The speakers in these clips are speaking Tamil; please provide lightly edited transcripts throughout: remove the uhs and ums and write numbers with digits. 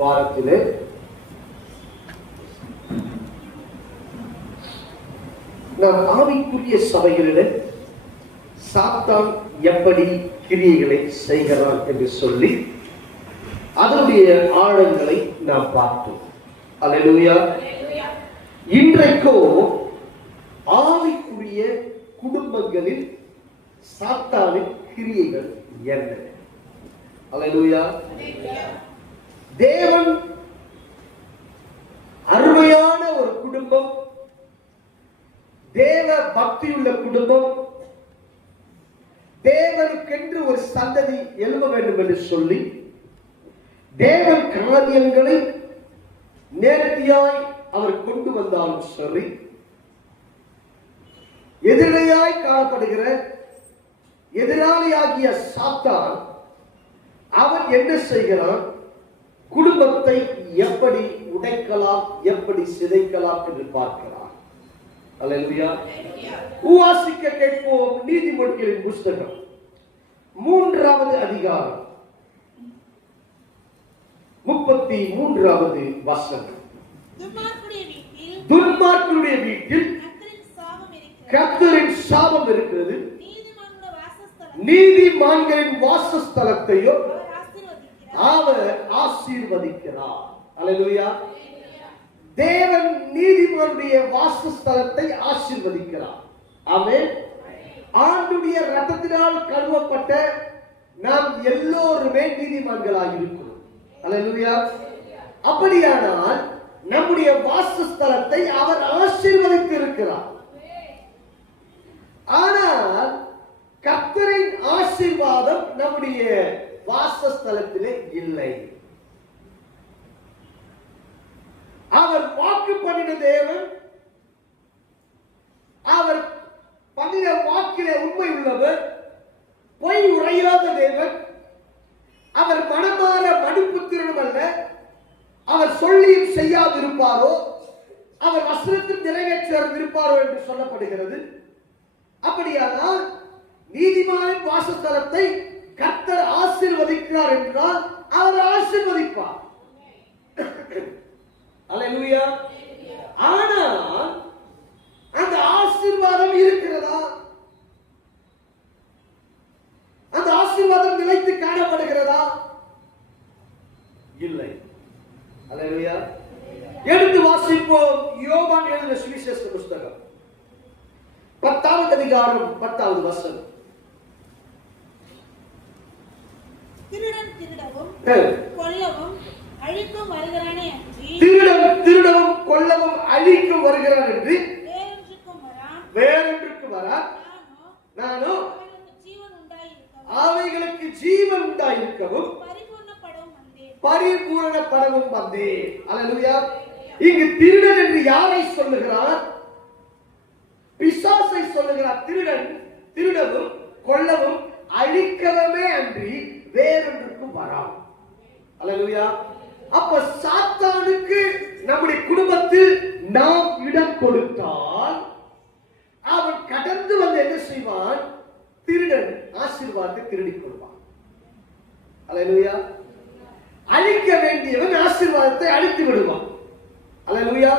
வாரத்திலே நாம் ஆவிக்குரிய சபைகளிலே சாத்தான் எப்படி கிரியைகளை செய்கிறான் என்று சொல்லி அதனுடைய ஆழங்களை நாம் பார்த்தோம். அல்லேலூயா. இன்றைக்கோ ஆவிக்குரிய குடும்பங்களில் சாத்தானின் கிரியைகள் என்ன? அல்லேலூயா. தேவன் அருமையான ஒரு குடும்பம், தேவ பக்தியுள்ள குடும்பம், தேவனுக்கென்று ஒரு சந்ததி எழுத வேண்டும் என்று சொல்லி தேவன் காரியங்களை நேர்த்தியாய் அவர் கொண்டு வந்தாலும் சரி, எதிரியாய் காணப்படுகிற எதிராளியாகிய சாத்தான் அவன் என்ன செய்கிறான்? குடும்பத்தை எப்படி உடைக்கலாம், எப்படி சிதைக்கலாம் என்று பார்க்கிறான். அல்லேலூயா. வாசிக்க கேட்போம். நீதிமொழிகளின் புஸ்தகம் 3வது அதிகாரம் 33வது வசனம். துன்மார்க்கருடைய வீட்டில் கர்த்தரின் சாபம் இருக்கிறது, நீதிமான்களின் வாசஸ்தலத்தையோ அவர் ஆசீர்வதிக்கிறார். அல்லேலூயா. தேவன் நீதிமானுடைய வாசஸ்தலத்தை ஆசீர்வதிக்கிறார். ஆமென். ஆண்டுடைய இரத்தத்தினால் கழுவப்பட்ட நாம் எல்லோருமே நீதிமான்களாக இருக்கிறோம். அல்லேலூயா. அப்படியானால் நம்முடைய வாசஸ்தலத்தை அவர் ஆசீர்வதித்து இருக்கிறார். ஆனால் கர்த்தரின் ஆசீர்வாதம் நம்முடைய வாசஸ்தலத்திலே இல்லை. அவர் வாக்கு பண்ணின தேவன், அவர் பண்ணின வாக்கிலே உண்மை உள்ளவர், பொய் உரையாத தேவன், அவர் மனமாற மனுப்புத்திரனும் அல்ல, அவர் சொல்லியும் செய்யாதிருப்பாரோ, அவர் வசனத்தில் நிறைவேற்றிருப்பாரோ என்று சொல்லப்படுகிறது. அப்படியானால் நீதிமானின் வாசஸ்தலத்தை கர்த்தர் ஆசீர்வதிக்கிறார் என்றால் அவர் ஆசீர்வதிப்பார். அல்லேலூயா. ஆனால் அந்த ஆசீர்வாதம் இருக்கிறதா? அந்த ஆசீர்வாதம் நிலைத்து காணப்படுகிறதா? இல்லை. அல்லேலூயா. எடுத்து வாசிப்போம். யோவான் எழுதின சுவிசேஷ புஸ்தகம் 10வது அதிகாரம் 10வது வசனம். திருடன் திருடவும் கொல்லவும் அழிக்கும் வருகிறானே அன்றி, திருடன் திருடவும் கொல்லவும் அழிக்கும் வருகிறான் என்று வேறொன்றுக்கு வரான். நானோ அவைகளுக்கு ஜீவன் உண்டாயிருக்கவும் பரிபூரணப்படவும் வந்தேன். அல்லேலூயா. இங்கு திருடன் என்று யாரை சொல்லுகிறார்? பிசாசை சொல்லுகிறார். திருடன் திருடவும் கொல்லவும் அழிக்கவே அன்றி வேறொன்றுக்கு வரான். அல்லேலூயா. அப்ப சாத்தானுக்கு நம்முடைய குடும்பத்தில் நாம் இடம் கொடுத்தால் அவன் கடந்து வந்து என்ன செய்வான்? திருடன் ஆசீர்வாதத்தை திருடிக் கொள்வான். அல்லேலூயா. அழிக்க வேண்டியவன் ஆசீர்வாதத்தை அழித்து விடுவான். அல்லேலூயா.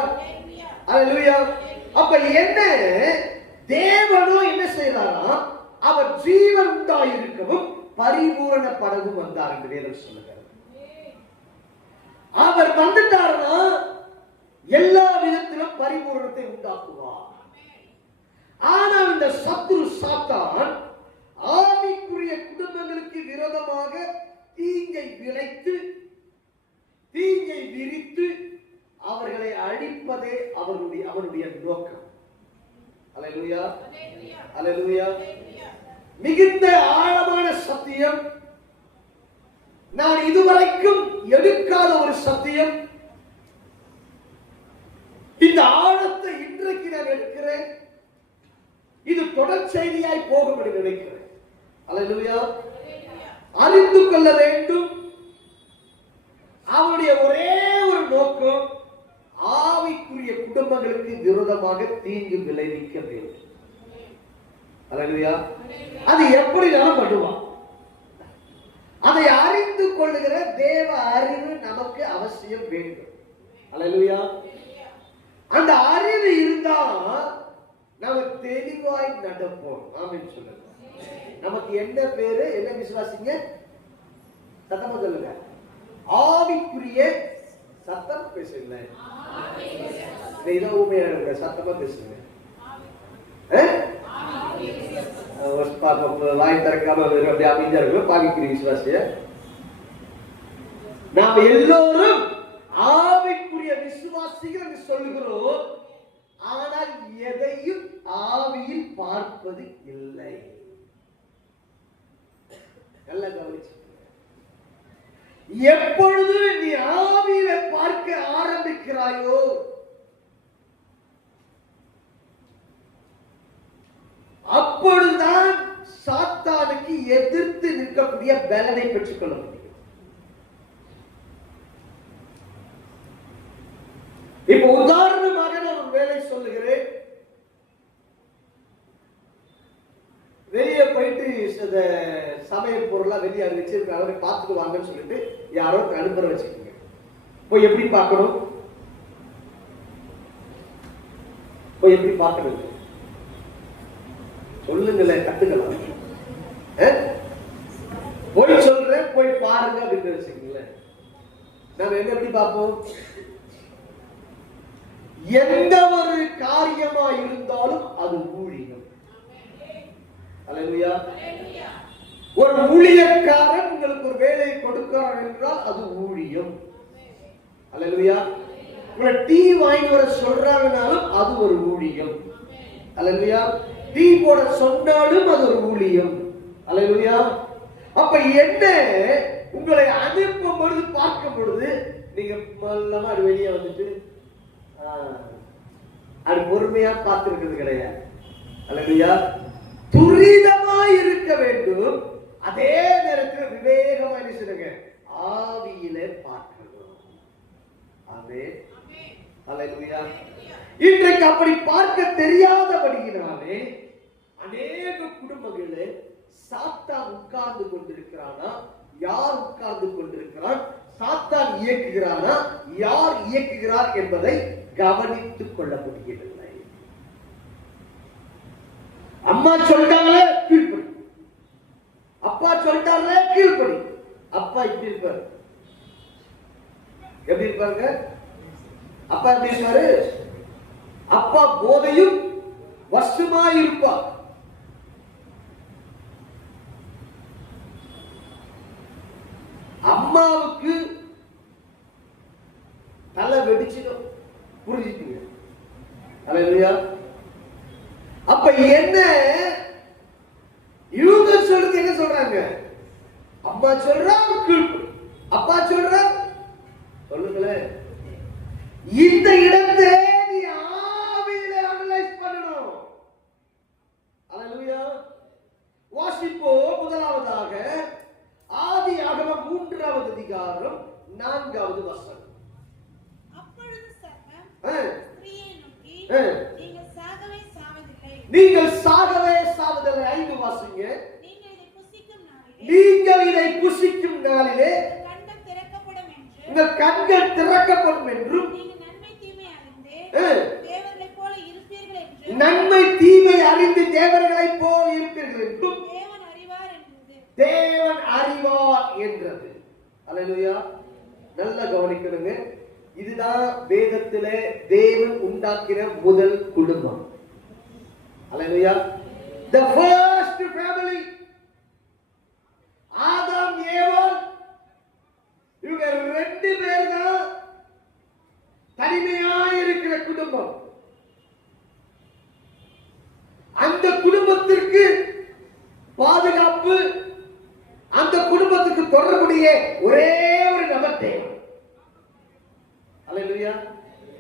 அல்லேலூயா. அப்ப என்ன? தேவனோ என்ன செய்தாரா? அவர் ஜீவன் உண்டாயிருக்கவும் பரிபூரணப்படவும் வந்தார் என்று வேதம் சொல்லுகிறது. அவர் வந்துட்டார்னா எல்லா விதத்திலும் பரிபூரணத்தை உண்டாக்குவார். ஆனால் இந்த சத்துரு சாத்தான் ஆவிக்குரிய குடும்பங்களுக்கு விரோதமாக தீங்கை விளைத்து தீங்கை விரித்து அவர்களை அழிப்பதே அவருடைய நோக்கம். அல்லேலூயா. அல்லேலூயா. மிகுந்த ஆழமான சத்தியம். நான் இதுவரைக்கும் எடுக்காத ஒரு சத்தியம். இந்த ஆழத்தை இன்றைக்கு நான் எடுக்கிறேன். இது தொடர் செய்தியாய் போகும் என்று நினைக்கிறேன். அல்லேலூயா. அறிந்து கொள்ள வேண்டும். அவருடைய ஒரே ஒரு நோக்கம் ஆவிக்குரிய குடும்பங்களுக்கு விரோதமாக தீங்கு விளைவிக்க வேண்டும். அல்லேலூயா. அது எப்படி நான் பண்ணுவான்? அதை அறிந்து கொள்ளுகிற தேவ அறிவு நமக்கு அவசியம் வேண்டும். அல்லேலூயா. அந்த அறிவு இருந்தா நம்ம தெளிவாய் நடப்போம். ஆமென் சொல்லுங்க. நமக்கு என்ன பேரு, என்ன விசுவாசிங்க? சத்தமா சொல்லுங்க. ஆவிக்குரிய சத்தம் பேசுங்க. உண்மையான சத்தமா பேசுங்க. வாய் திறக்காம அப்படியே அமைதியா இருக்கும். ஆவிக்குரிய விசுவாசிய நாம் எல்லோரும் ஆவிக்குரிய விசுவாசிகள் என்று சொல்லுகிறோம். ஆனால் எதையும் ஆவியில் பார்ப்பது இல்லை. நல்லா கவனிச்சு. எப்பொழுது நீ ஆவியில பார்க்க ஆரம்பிக்கிறாயோ அப்பொழுதுதான் சாத்தானுக்கு எதிர்த்து நிற்கக்கூடிய பலனை பெற்றுக் கொள்ள முடியும். இப்ப உதாரணமாக நான் ஒரு வேலை சொல்லுகிறேன். வெளியே போயிட்டு சமய பொருளா வெளியே வச்சிருக்க அவரை பார்த்துட்டு வாங்கன்னு சொல்லிட்டு யாரோ அனுப்புற வச்சுக்கோங்க. போய் எப்படி பார்க்கணும்? போய் எப்படி பார்க்கணும் சொல்லுங்களேன், கத்துக்கலாம். போய் சொல்றேன், போய் பாருங்க அப்படின்னு வச்சுக்கீங்களேன். நாம என்ன எப்படி பார்ப்போம்? எந்த ஒரு காரியமா இருந்தாலும் அது ஊழியம். அல்லேலூயா. ஒரு ஊழியக்காரன் உங்களுக்கு ஒரு வேலையை கொடுக்கிறான் என்றால் அது ஊழியம். அல்லேலூயா. ஒரு டீ வாங்கி வர சொல்றாங்கனாலும் அது ஒரு ஊழியம். அல்லேலூயா. டீ போட சொன்னாலும் அது ஒரு ஊழியம். அல்லேலூயா. அப்ப என்ன உங்களை அனுப்பும் பொழுது பார்க்கும் பொழுது நீங்க மல்லமா அது வெளியே வந்துட்டு அது பொறுமையா பார்த்திருக்கிறது கிடையாது. அல்லேலூயா. துரிதமாய் இருக்க வேண்டும். அதே நேரத்தில் விவேகமா சொல்லுங்க, ஆவியிலே பார்க்கணும். ஆமென். அல்லேலூயா. இன்றைக்கு அப்படி பார்க்க தெரியாதபடியினாலே அநேக குடும்பங்களே சாத்தான் உட்கார்ந்து கொண்டிருக்கிறானா, யார் உட்கார்ந்து கொண்டிருக்கிறான், சாத்தான் இயக்குகிறானா, யார் இயக்குகிறார் என்பதை கவனித்துக் கொள்ள முடியவில்லை. அம்மா சொல்லிட்டாங்களே கீழ்ப்படி, அப்பா சொல்லிட்டாங்களே கீழ்ப்படி. அப்பா இப்படி இருப்பாரு. எப்படி இருப்பாங்க? அப்பா எப்படி இருப்பாரு? அப்பா போதையும் வசமாய் இருப்பார். அம்மாவுக்கு தலை வெடிச்சிடும். புரிஞ்சுக்கீங்க? அல்லேலூயா. அப்ப என்ன இவங்க சொல்றது? என்ன சொல்றாங்க? அம்மா சொல்றா கீழ்ப்படி, அப்பா சொல்றா. சொல்லுங்களேன். இந்த இடத்தை நீ ஆவியில அனலைஸ் பண்ணணும். அல்லேலூயா. வாசிப்போம். முதலாவதாக ஆதியாகமம் 3வது அதிகாரம் 4வது வசனம். அப்பொழுது சர்ப்பம் ஸ்திரீயை நோக்கி, நீங்கள் சாகவே சாவதில்லை. நீங்கள் சாகவே சாவதில்லை. 5 வாசிங்க. நீங்கள் இதை புசிக்கும் நாளிலே கண்கள் திறக்கப்படும் என்று, உங்கள் கண்கள் திறக்கப்படும் என்றும், நீங்கள் நன்மை தீமை அறிந்து தேவர்களைப் போல இருப்பீர்கள் என்று, நன்மை தீமை அறிந்து தேவர்களைப் போல் இருப்பீர்கள் என்றும் தேவன் அறிவார் என்றது. தேவன் அறிவார் என்றது. அல்லேலூயா. நல்லா கவனிக்கணுங்க. இதுதான் வேதத்திலே தேவன் உண்டாக்கின முதல் குடும்பம். அல்லேலூயா. The first family. ஆதாம் ஏவாள் இவங்க 2 பேர் தான் தனிமையாய் இருக்கிற குடும்பம். அந்த குடும்பத்திற்கு பாதுகாப்பு, அந்த குடும்பத்துக்கு தொடர்புடைய ஒரே ஒரு நபர் தேவை. அல்லேலூயா.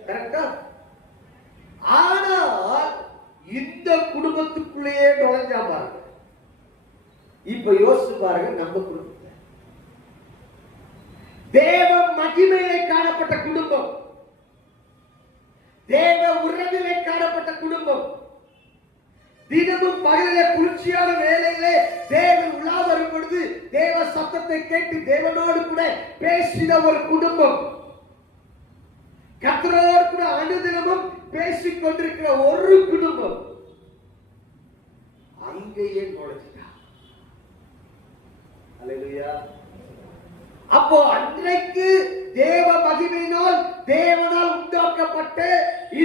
கரெக்டா? ஆனால் இந்த குடும்பத்துக்குள்ளேயே நுழைஞ்சா பாருங்க. இப்ப யோசிச்சு பாருங்க, நம்ம குடும்பம் தேவ மகிமையிலே காணப்பட்ட குடும்பம், தேவ உறவிலே காணப்பட்ட குடும்பம், தினமும் பகலிலே குளிர்ச்சியான வேளையிலே தேவன் உலா வரும் பொழுது தேவ சத்தத்தை கேட்டு தேவனோடு கூட பேசின ஒரு குடும்பம், கர்த்தரோடு கூட அனுதினமும் பேசிக் கொண்டிருக்கிற ஒரு குடும்பம் அங்கேயே நுழைஞ்சிட்டா. அல்லேலூயா. அப்போ அன்றைக்கு தேவ மகிமையினால் தேவனால் உண்டாக்கப்பட்ட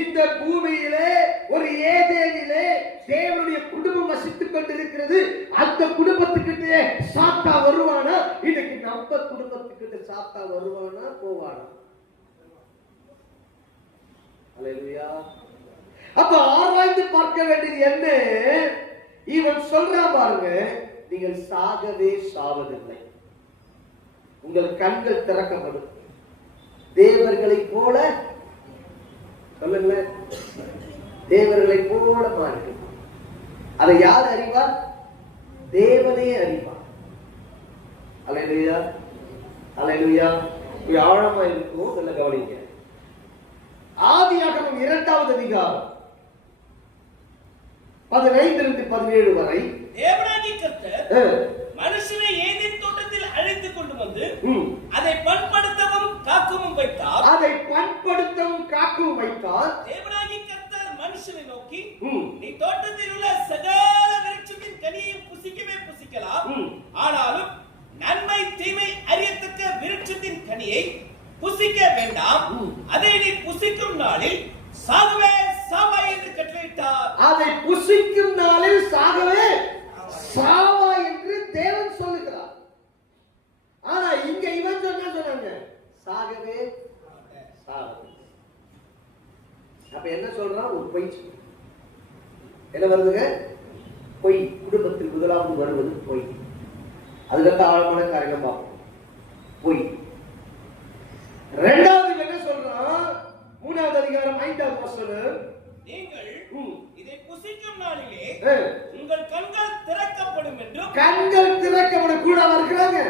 இந்த பூமியிலே ஒரு ஏதேனிலே தேவனுடைய குடும்பம் வசித்துக் கொண்டிருக்கிறது. அந்த குடும்பத்துக்கிட்டே சாத்தா வருவானா? இன்னைக்கு நம்ம குடும்பத்துக்கிட்ட சாத்தா வருவானா போவானா? அல்லேலூயா. அப்ப ஆராய்ந்து பார்க்க வேண்டியது என்ன? இவன் சொல்றான் பாருங்க, நீங்கள் சாகவே சாவதில்லை, உங்கள் கண்கள் திறக்கப்படும், தேவர்களை போல சொல்லுங்க, தேவர்களை போல மாறுங்கள். அதை யார் அறிவார்? தேவனே அறிவார். அல்லேலூயா, அல்லேலூயா. ஆழமா இருக்கும், நல்ல கவனிங்க. ஆதியாகமம் 2வது அதிகாரம் 15-17 வரை தேவனாகிய கர்த்தர் மனுஷனை ஏதேன் தோட்டத்தில் அழைத்து கொண்டு வந்து அதை பண்படுத்தவும் காக்கவும் வைத்தார். அதை பண்படுத்தவும் காக்கவும் வைத்தார். தேவனாகிய கர்த்தர் மனுஷனை நோக்கி, நீ தோட்டத்தில் உள்ள சகல விருட்சத்தின் கனியையும் புசிக்கவே புசிக்கலாம், ஆனாலும் நன்மை தீமை அறியத்தக்க விருட்சத்தின் கனியை புசிக்க வேண்டாம், அதை நீ புசிக்கும் நாளில் சாகவே சாவாய் என்று கட்டளையிட்டார். அதை புசிக்கும் நாளில் சாகவே சாவாய் என்று தேவன் சொல்லுகிறார். ஆனா இங்க இவன் சொன்னாங்க சாகவே சாகவே. அப்ப என்ன சொல்றான்? ஒரு பொய். என்ன வருதுங்க? பொய். குடும்பத்தில் முதலாவது வருவது பொய். அதுக்கு ஆழமான காரியம் பார்ப்போம். பொய். இரண்டாவது என்ன சொல்றான்? 3வது அதிகாரம் 5வது வசனம், நீங்கள் இதை புசிக்கும் நாளிலே உங்கள் கண்கள் திறக்கப்படும் என்றும். கண்கள் திறக்கப்படும். கூட வருகிறாங்க.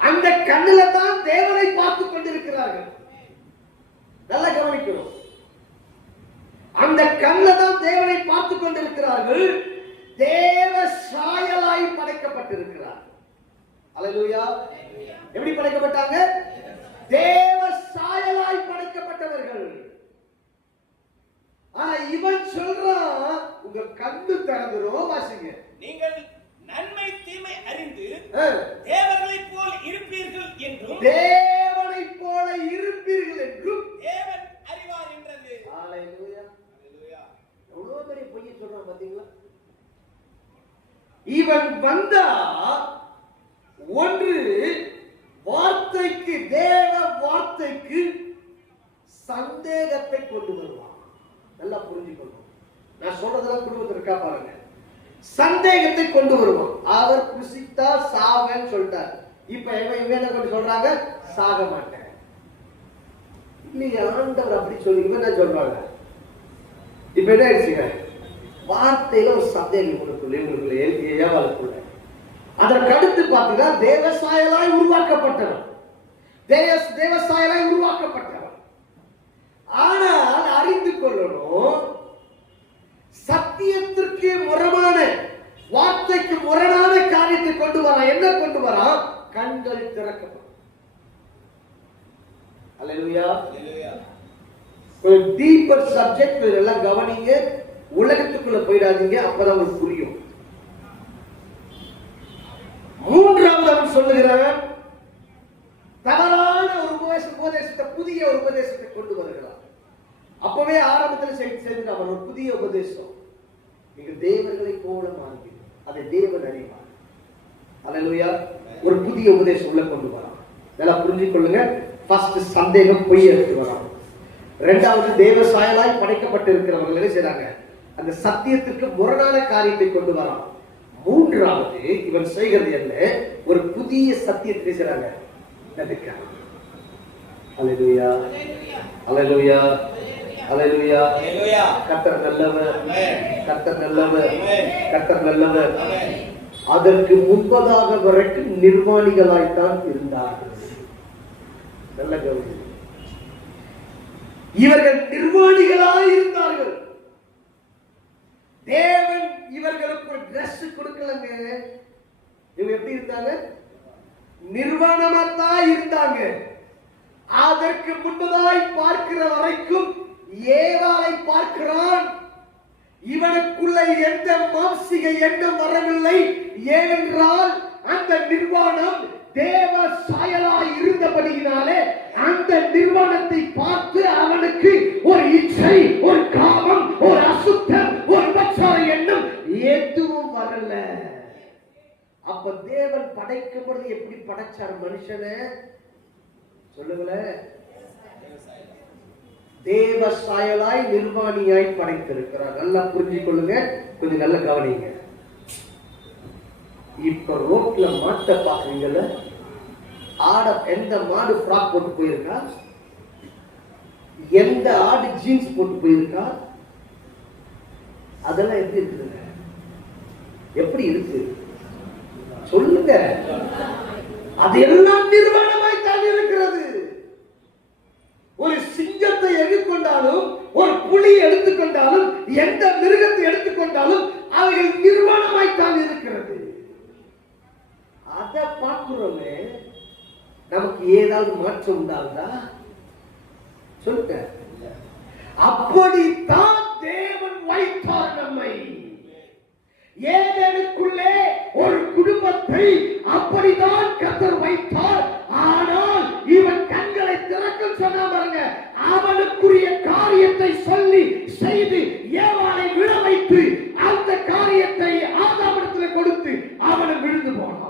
அந்த கண்ணில தான் தேவனை பார்த்துக் கொண்டிருக்கிறார்கள். நல்லா கவனிக்கணும். அந்த கண்ணில தான் தேவனை பார்த்துக் கொண்டிருக்கிறார்கள். தேவ சாயலாய் படைக்கப்பட்டிருக்கிறார். அல்லேலூயா. எப்படி படைக்கப்பட்டாங்க? தேவ சாயலாய் படைக்கப்பட்டவர்கள். ஆனா இவன் சொல்றான், உங்க கண்ணு திறந்துரும். வாசிங்க. நீங்கள் நன்மை தீமை அறிந்து தேவர்களைப் போல் இருப்பீர்கள் என்றும். தேவனைப் போல இருப்பீர்கள் என்றும் தேவன் அறிவார் என்றது. அல்லேலூயா. அல்லேலூயா. எவ்வளவு பெரிய பொய்யை சொல்றான் பாத்தீங்களா? இவன் வந்தா ஒன்று வார்த்தைக்கு, தேவ வார்த்தைக்கு சந்தேகத்தை கொண்டு வருவான். நல்லா புரிஞ்சுக்கணும். நான் சொல்றதெல்லாம் குடும்பத்தில் இருக்கா பாருங்க. சந்தேகத்தை கொண்டு வருவான். அவர் புசித்தா சாவன்னு சொல்லிட்டார். இப்ப இவன் என்ன கொண்டு சொல்றாங்க? சாக மாட்டேன். இல்லையா? ஆண்டவர் அப்படி சொல்லி இவன் என்ன சொல்றாங்க? இப்ப என்ன ஆயிடுச்சுங்க? வார்த்தையில ஒரு சந்தேகம் உங்களுக்குள்ள ஏவாளுக்குள்ள. அதற்கு அடுத்து பார்த்தீங்கன்னா தேவசாயலாய் உருவாக்கப்பட்டவன், தேவசாயலாய் உருவாக்கப்பட்டவன். ஆனால் அறிந்து கொள்ளணும், சத்தியத்திற்கு முரணான, வார்த்தைக்கு முரணான காரியத்தை கொண்டு வரான். என்ன கொண்டு வரான்? கண்கள் திறக்கப்படும். அல்லேலூயா. ஒரு டீப்பர் சப்ஜெக்ட் எல்லாம் கவனிங்க. உலகத்துக்குள்ள போயிடாதீங்க, அப்பதான் உங்களுக்கு புரியும். மூன்றாவது அவன் சொல்லுகிறான், தவறான ஒரு உபதேசத்தை, புதிய ஒரு உபதேசத்தை கொண்டு வருகிறான். அப்பவே ஆரம்பத்தில் செய்து அவன் ஒரு புதிய உபதேசம். நீங்கள் தேவர்களை போல மாறுவீர்கள், அதை தேவன் அறிவார். அல்லேலூயா. ஒரு புதிய உபதேசம் உள்ள கொண்டு வரான். நல்லா புரிஞ்சுக்கொள்ளுங்க. ஃபர்ஸ்ட் சந்தேகம், பொய் எடுத்து வரான். இரண்டாவது தேவ சாயலாய் படைக்கப்பட்டிருக்கிறவர்கள் என்ன செய்றாங்க? அந்த சத்தியத்திற்கு முரணான காரியத்தை கொண்டு வரான். மூன்றாவது இவன் செய்கிறது என்ன? ஒரு புதிய சத்தியத்தை செய்றாங்க. அல்லேலூயா. அல்லேலூயா. அல்லேலூயா. கர்த்தர் நல்லவர், கர்த்தர் நல்லவர், கர்த்தர் நல்லவர். அதற்கு முன்பதாக வரைக்கும் நிர்வாணிகளாய்த்தான் இருந்தார்கள். நல்ல கவனம். இவர்கள் நிர்வாணிகளாய் இருந்தார்கள். தேவன் இவர்களுக்கு ஒரு டிரஸ் கொடுக்கலங்க. இவங்க எப்படி இருந்தாங்க? நிர்வாணமாத்தான் இருந்தாங்க. அதற்கு முன்னதாய் பார்க்கிற வரைக்கும் ஏவாளை பார்க்கிறான். இவனுக்குள்ள எந்த மாம்சிக எண்ணம் வரவில்லை. ஏனென்றால் அந்த நிர்வாணம் தேவ சாயலாய் இருந்தபடியினாலே அந்த நிர்வாணத்தை பார்த்து அவனுக்கு ஒரு இச்சை, ஒரு காமம், ஒரு அசுத்தம், ஒரு விபச்சார எண்ணம் எதுவும் வரல. அப்ப தேவன் படைக்கும் பொழுது எப்படி படைச்சார் மனுஷனை சொல்லுங்களேன்? தேவ சாயலாய் நிர்வாணியாய் படைத்திருக்கிறார். நல்லா புரிஞ்சு கொள்ளுங்க, கொஞ்சம் நல்ல கவனிங்க. இப்ப ரோட்ல மாட்டை பாக்குறீங்கல்ல, ஆட எந்த மாடு ஃப்ராக் போட்டு போயிருக்கா? எந்த ஆடு ஜீன்ஸ் போட்டு போயிருக்கா? அதெல்லாம் எப்படி இருக்குதுங்க? எப்படி இருக்கு சொல்லுங்க? அது எல்லாம் நிர்வாணமாய் தான் இருக்கிறது. ஒரு சிங்கத்தை எடுத்துக்கொண்டாலும், ஒரு புலி எடுத்துக்கொண்டாலும், எந்த மிருகத்தை எடுத்துக்கொண்டாலும் அவைகள் நிர்வாணமாய் தான் இருக்கிறது. அதை பார்க்கிறோமே, நமக்கு ஏதாவது மாற்றம் உண்டாகுதா சொல்லுங்க? அப்படித்தான் தேவன் வைத்தார் நம்மை. ஏதேனுக்குள்ளே ஒரு குடும்பத்தை அப்படிதான் கர்த்தர் வைத்தார். ஆனால் இவன் கண்களை திறக்க சொன்னா பாருங்க, அவனுக்குரிய காரியத்தை சொல்லி செய்து ஏவாளை விழ வைத்து அந்த காரியத்தை ஆதாமிடத்தில் கொடுத்து அவனை விழுந்து போனான்.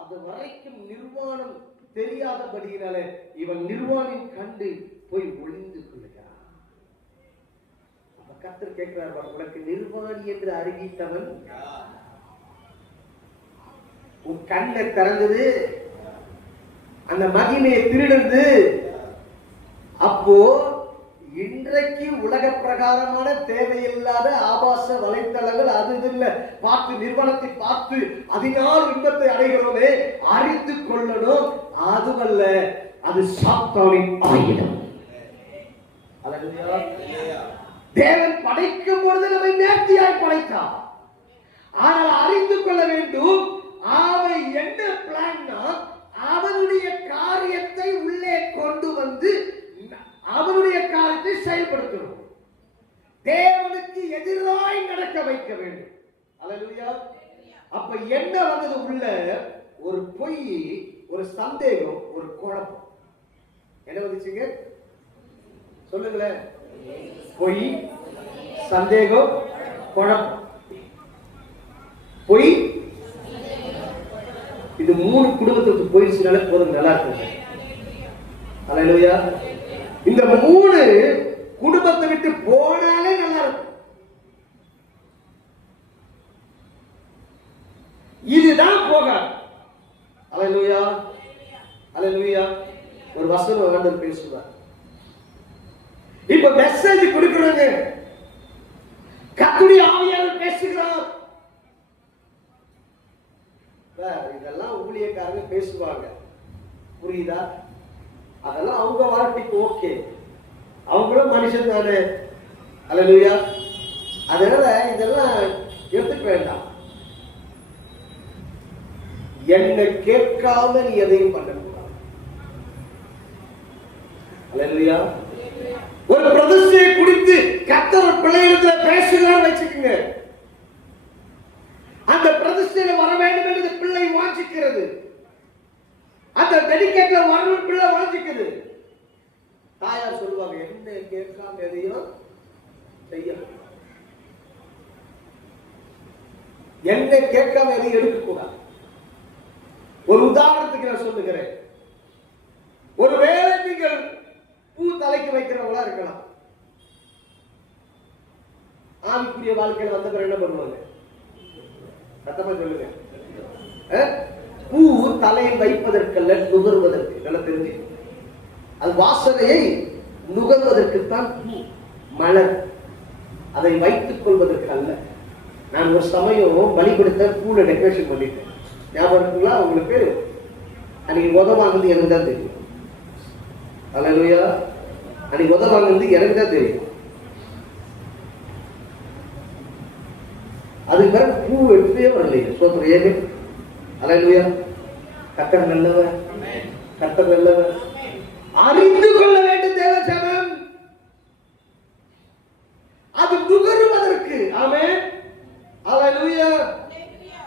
அது வரைக்கும் நிர்வாணம் தெரியாதபடியினாலே இவன் நிர்வாணம் கண்டு போய் ஒளிந்து கொள்கிறான். கர்த்தர் கேட்கிறார், உனக்கு நிர்வாணி என்று அறிவித்தவன் உன் கண்ணை திறந்தது, அந்த மகிமையை திருடுது. அப்போ இன்றைக்கு உலக பிரகாரமான தேவையில்லாத ஆபாச வலைத்தளங்கள் அது இல்ல பார்த்து நிர்வாணத்தை பார்த்து அதனால் இன்பத்தை அடைகிறோமே, அறிந்து கொள்ளணும். அதுவல்ல, அது சாத்தானின் ஆயுதம். தேவன் படைக்கும் பொழுது நம்மை நேர்த்தியாய் படைத்தார். ஆனால் அறிந்து கொள்ள வேண்டும், அவன் என்ன பிளான்னா அவனுடைய காரியத்தை உள்ளே கொண்டு வந்து அவனுடைய காரியத்தை செயல்படுத்தணும். தேவனுக்கு எதிராய் நடக்க வைக்க வேண்டும். அல்லேலூயா. அப்ப என்ன வந்தது உள்ள? ஒரு பொய், ஒரு சந்தேகம், ஒரு குழப்பம். என்ன வந்துச்சுங்க சொல்லுங்களேன்? பொய், சந்தேகம், குழப்பம். பொய், இது மூணு குடும்பத்துக்கு போயிடுச்சுனாலே போதும், நல்லா இருக்கு. அல்லேலூயா. இந்த மூணு குடும்பத்தை விட்டு போனாலே நல்லா இருக்கும். இதுதான் போகாது. அல்லேலூயா, அல்லேலூயா. ஒரு வசனம் ஆண்டவர் பேசுவார். இப்ப மெசேஜ் கொடுக்கிறாங்க, கர்த்தருடைய ஆவியானவர் பேசுகிறார். இதெல்லாம் ஊழியக்காரங்க பேசுவாங்க, புரியுதா? அதெல்லாம் அவங்க வாழ்க்கைக்கு ஓகே, அவங்களும் மனுஷன் தானே. அல்லேலூயா. அதனால இதெல்லாம் எடுத்துக்க வேண்டாம். என்னை கேட்காம நீ எதையும் பண்ணக்கூடாது. அல்லேலூயா. ஒரு பிரதிஷ்டையை குறித்து கர்த்தர் பிள்ளைகளிடத்தில் பேசுகிறார் வச்சுக்கோங்க, அந்த பிரதிஷ்டையில வர வேண்டும் என்று பிள்ளை வாஞ்சிக்கிறது, அந்த டெடிகேட்ல வரணும் பிள்ளை வாஞ்சிக்குது. தாயார் சொல்லுவாங்க, என்ன கேட்காம எதையும் செய்ய, என்ன கேட்காம எதையும் எடுக்கக்கூடாது. ஒரு உதாரணத்துக்கு நான் சொல்லுகிறேன். ஒருவேளை நீங்கள் பூ தலைக்கு வைக்கிறவங்களா இருக்கலாம். ஆவிக்குரிய வாழ்க்கையில வந்த பிறகு என்ன பண்ணுவாங்க? சத்தமா சொல்லுங்க. பூ தலையில் வைப்பதற்கல்ல, நுகர்வதற்கு. நல்லா தெரிஞ்சு, அது வாசனையை நுகர்வதற்குத்தான் பூ, மலர். அதை வைத்துக் கொள்வதற்கு அல்ல. நான் ஒரு சமயம் வழிபடுத்த பூல டெக்கரேஷன் பண்ணிட்டேன். ஞாபகம் இருக்குங்களா உங்களுக்கு? அன்னைக்கு உதவாங்கிறது எனக்கு தான் தெரியும். அல்லேலூயா. அன்னைக்கு உதவாங்கிறது எனக்கு தான் தெரியும். அதுக்கு பிறகு பூ எடுத்துட்டே வரலையே சோத்திரம் ஏது. அல்லேலூயா. கர்த்தர் நல்லவர், கர்த்தர் நல்லவர். அறிந்து கொள்ள வேண்டும் தேவ ஜனம், அது நுகருவதற்கு. ஆமென். அல்லேலூயா.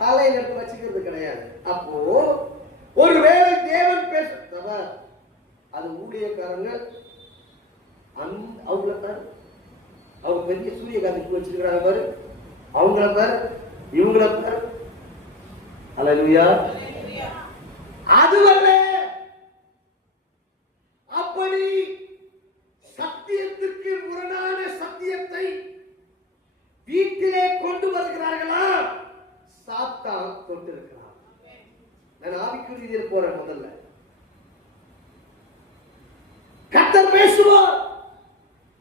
தலையில எடுத்து வச்சுக்கிறது கிடையாது. அப்போ ஒருவேளை தேவன் பேச, அது ஊழியக்காரங்க அவங்கள பாரு, அவங்க பெரிய சூரியகாந்தி வச்சிருக்கிறாங்க பாரு, அவங்கள பாரு, இவங்கள பாரு. அல்லேலூயா. அதுவல்ல, அப்படி சத்தியத்திற்கு முரணான சத்தியத்தை வீட்டிலே கொண்டு வருகிறார்களா, சாத்தான் கொண்டிருக்கிறான். நான் ஆவிக்குரியதில் போறேன். முதல்ல கர்த்தர் பேசுவார்.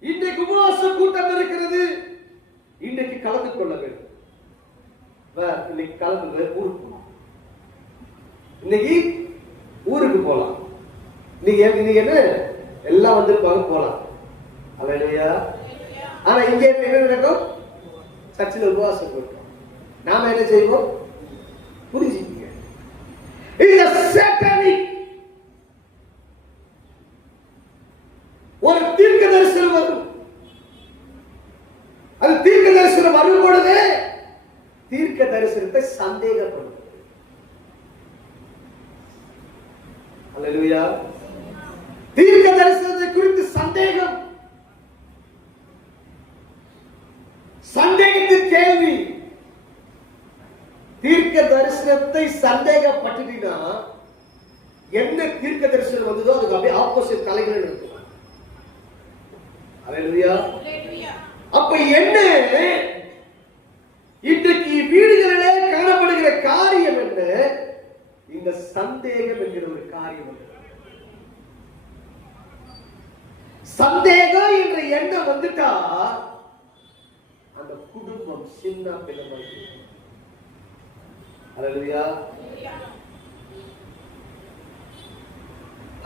இன்றைக்கு உபவாச கூட்டம் இருக்கிறது, இன்றைக்கு கலந்து கொள்ள வேண்டும். இன்னைக்கு கலந்து ஊருக்கு போலாம், இன்னைக்கு ஊருக்கு போலாம். இன்னைக்கு என்ன எல்லாம் வந்திருப்பாங்க, போலாம். அல்லேலூயா. ஆனா இங்க என்ன நடக்கும்? சர்ச்சில் உபவாசம் கூட்டம். நாம என்ன செய்வோம்? புரிஞ்சுக்கீங்க. ஒரு தீர்க்க தரிசனம் வரும். அது தீர்க்க தரிசனம் வரும் பொழுது தீர்க்க தரிசனத்தை சந்தேகப்படும். அல்லேலூயா. தீர்க்க தரிசனத்தை குறித்து சந்தேகம், சந்தேகத்தின் கேள்வி. தீர்க்க தரிசனத்தை சந்தேகப்பட்டுட்டீங்கன்னா என்ன தீர்க்க தரிசனம் வந்ததோ அதுக்கு அப்படியே ஆப்போசிட் தலைகள் இருக்கும். அல்லேலூயா. அப்ப என்ன இன்றைக்கு வீடுகளிலே காணப்படுகிற காரியம் என்ன? இந்த சந்தேகம் என்கிற ஒரு காரியம். சந்தேகம் என்ற எண்ணம் வந்துட்டா அந்த குடும்பம் சின்ன பிளவாய். அல்லேலூயா.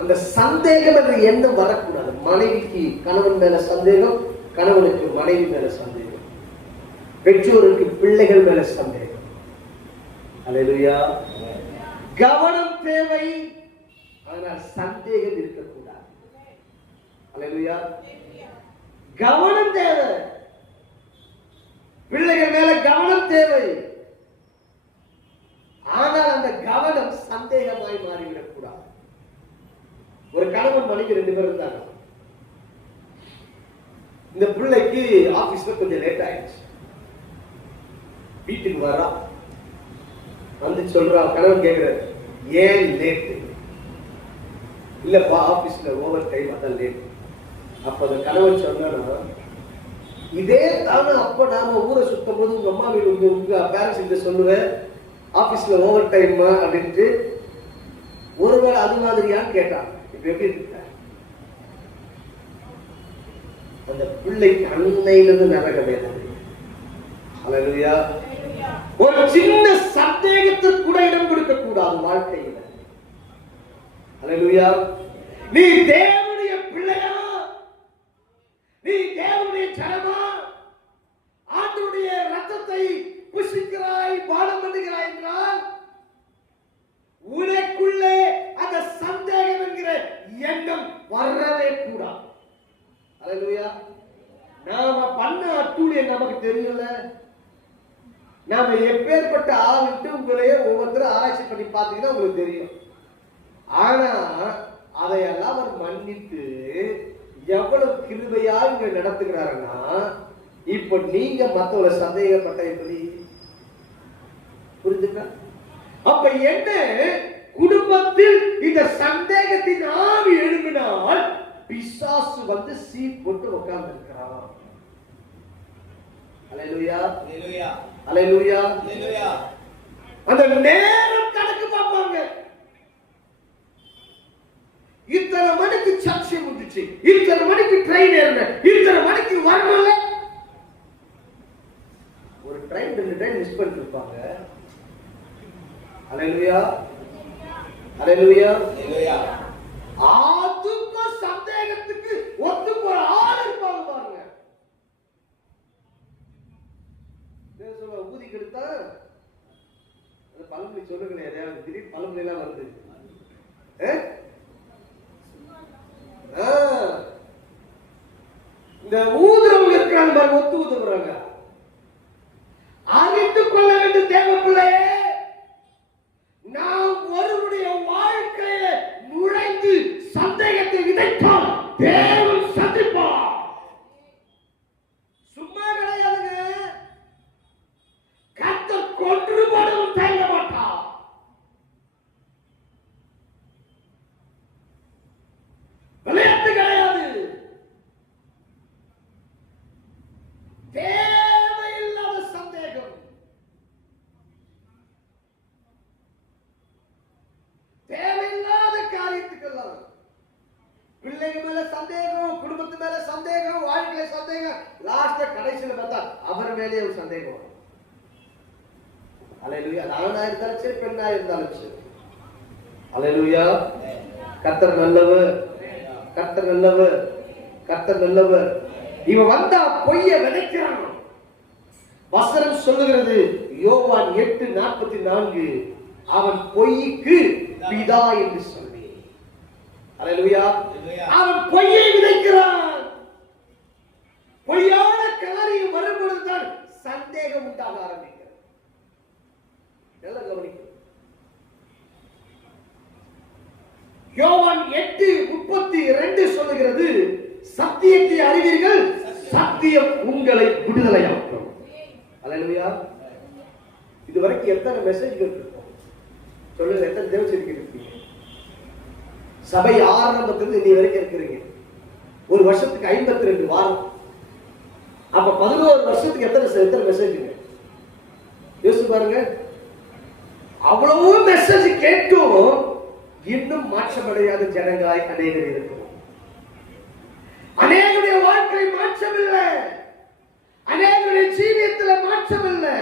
அந்த சந்தேகம் என்ற எண்ணம் வரக்கூடாது. மனைவிக்கு கணவன் மேல சந்தேகம், கணவனுக்கு மனைவி மேல சந்தேகம், பெற்றோருக்கு பிள்ளைகள் மேல சந்தேகம். அல்லேலூயா. கவனம் தேவை, ஆனால் சந்தேகம் இருக்கக்கூடாது. அல்லேலூயா. கவனம் தேவை, பிள்ளைகள் மேல கவனம் தேவை. ஆனால் அந்த கவனம் சந்தேகமாய் மாறிவிடக் கூடாது. ஒரு கணவன் மனைவி 2 பேர் இருந்தாங்க. இந்த பிள்ளைக்கு ஆபீஸ்ல கொஞ்சம் லேட் ஆயிடுச்சு. வீட்டுக்கு வரா, வந்து சொல்றா, கணவன் கேட்கிறாரு, ஏன் லேட்? இல்லப்பா ஆபீஸ்ல ஓவர் டைம், அதான் லேட். அப்ப அந்த கணவன் சொன்னா, இதே தானே அப்ப நாம ஊரை சுத்தும் போது உங்க அம்மா வீடு உங்க பேரண்ட்ஸ் கிட்ட சொல்லுவேன், ஆபீஸ்ல ஓவர் டைம் அப்படின்ட்டு. ஒருவேளை அது மாதிரியான்னு கேட்டான். இப்ப எப்படி இருக்க? அந்த பிள்ளைக்கு அன்னையிலிருந்து நரக வேதனை. அல்லேலூயா. ஒரு சின்ன சந்தேகத்துக்கு கூட இடம் கொடுக்க கூடாது வாழ்க்கையில. அல்லேலூயா. நீ தேவனுடைய பிள்ளையா, நீ தேவனுடைய ஜனமா, ஆண்டவருடைய ரத்தத்தை புசிக்கிறாய், பானம் பண்ணுகிறாய் என்றால் உனக்குள்ளே அந்த சந்தேகம் என்கிற எண்ணம் வரவே கூடாது. அல்லேலூயா. நாம பண்ண அட்டூழியம் நமக்கு தெரியல. நாம எப்பேற்பட்ட ஆளுட்டு உங்களையே ஒவ்வொருத்தரும் ஆராய்ச்சி பண்ணி பார்த்தீங்கன்னா உங்களுக்கு தெரியும். ஆனா அதையெல்லாம் அவர் மன்னித்து எவ்வளவு கிருபையா இங்க நடத்துகிறாருன்னா, இப்ப நீங்க மத்தவங்களை சந்தேகப்பட்ட எப்படி புரிஞ்சுக்க? அப்ப என்ன, குடும்பத்தில் இந்த சந்தேகத்தின் ஆவி எழுப்பினால் பிசாசு வந்து சீட் போட்டு உட்கார்ந்து இருக்கிறான். அல்லேலூயா. அல்லேலூயா. அல்லேலூயா. அல்லேலூயா. அந்த நேரம் கணக்கு பார்ப்பாங்க. இத்தனை மணிக்கு சர்ச்சை முடிச்சு, இத்தனை மணிக்கு ட்ரெயின் ஏறினேன், இத்தனை மணிக்கு வரணும்ல. ஒரு ட்ரெயின் 2 ட்ரெயின் மிஸ் பண்ணிட்டு இருப்பாங்க. அல்லேலூயா. அல்லேலூயா. அல்லேலூயா. அதுக்கு சந்தேகத்துக்கு ஒத்து போற ஆள் இருப்பாங்க பாருங்க. ஊதிக்கிறது இந்த ஊதுறவங்க இருக்கிறாங்க பாருங்க, ஒத்து ஊதுறாங்க. அறிந்து கொள்ள வேண்டும் தேவ பிள்ளையே, நாம் ஒருவருடைய வாழ்க்கையில நுழைந்து சந்தேகத்தை விதைத்தால் தேவன் சந்திப்பார். சும்மா கிடையாதுங்க. கர்த்தர் கொன்று போடவும் தயங்க மாட்டார். விளையாட்டு கிடையாது. தேவையில்லாத சந்தேகம், தேவையில்லாத காரியத்துக்கெல்லாம் பிள்ளைங்க மேல சந்தேகம், குடும்பத்து மேல சந்தேகம், வாழ்க்கையில சந்தேகம், லாஸ்ட்ல கடைசியில பார்த்தா அவர் மேலே ஒரு சந்தேகம் வரும். அல்லேலூயா. ஆணா இருந்தாலும் சரி, பெண்ணா இருந்தாலும் சரி. அல்லேலூயா. கர்த்தர் நல்லவர், கர்த்தர் நல்லவர், கர்த்தர் நல்லவர். இவன் வந்தா பொய்ய விதைக்கிறான். வசனம் சொல்லுகிறது, யோவான் 8:44, அவன் பொய்க்கு பிதா என்று சொல்லி. அல்லேலூயா. அவன் பொய்யை விதைக்கிறான். பொய்யான காரியம் வரும்பொழுதுதான் சந்தேகம் உண்டாக ஆரம்பிக்கிறது. நல்லா கவனிக்க. யோவான் 8:32 சொல்லுகிறது, சத்தியத்தை அறிவீர்கள், சத்தியம் உங்களை விடுதலையாக்கும். அல்லேலூயா. இதுவரைக்கும் எத்தனை மெசேஜ்கள் இருக்கும் சொல்லுங்க, எத்தனை தேவ செய்திகள் இருக்கீங்க? சபை ஆரம்பத்திலிருந்து இன்னி வரைக்கும் இருக்கிறீங்க. ஒரு வருஷத்துக்கு 52 வாரம். அப்ப 11 வருஷத்துக்கு எத்தனை மெசேஜ்ங்க யோசிச்சு பாருங்க. அவ்வளவு மெசேஜ் கேட்டும் இன்னும் மாற்றமடையாத ஜனங்களாய் அநேகர் இருக்கிறோம். அநேகருடைய வாழ்க்கை மாற்றம் இல்லை, அநேகருடைய ஜீவியத்தில் மாற்றம் இல்லை.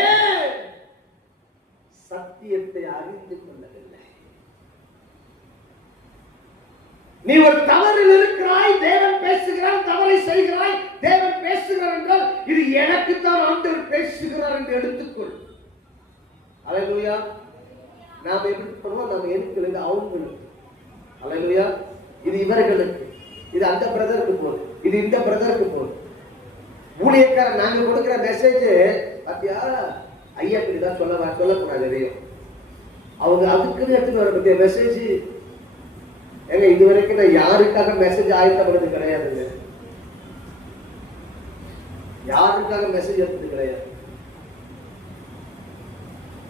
ஏன்? சத்தியத்தை அறிந்து கொள்ளவில்லை. நீ ஒரு தவறில் இருக்கிறாய், தேவன் பேசுகிறார், தவறை செய்கிறாய், தேவன் பேசுகிறார் என்றால் இது எனக்குத்தான் ஆண்டவர் பேசுகிறார் என்று எடுத்துக்கொள். அல்லேலூயா. நாம எப்படி பண்ணுவோம்? நம்ம எனக்கு அவங்களுக்கு. அல்லேலூயா. இது இவர்களுக்கு, இது அந்த பிரதருக்கு போகுது, இது இந்த பிரதருக்கு போகுது. ஊழியக்காரர் நாங்க கொடுக்கிற மெசேஜ் பாத்தியா, ஐயா தான் சொல்லக்கூடாது எதையும். அவங்க அதுக்குன்னு எடுத்துட்டு வர பத்திய மெசேஜ். ஏங்க இதுவரைக்கும் நான் யாருக்காக மெசேஜ் ஆயத்தப்படுறது கிடையாதுங்க. யாருக்காக மெசேஜ் எடுத்தது கிடையாது.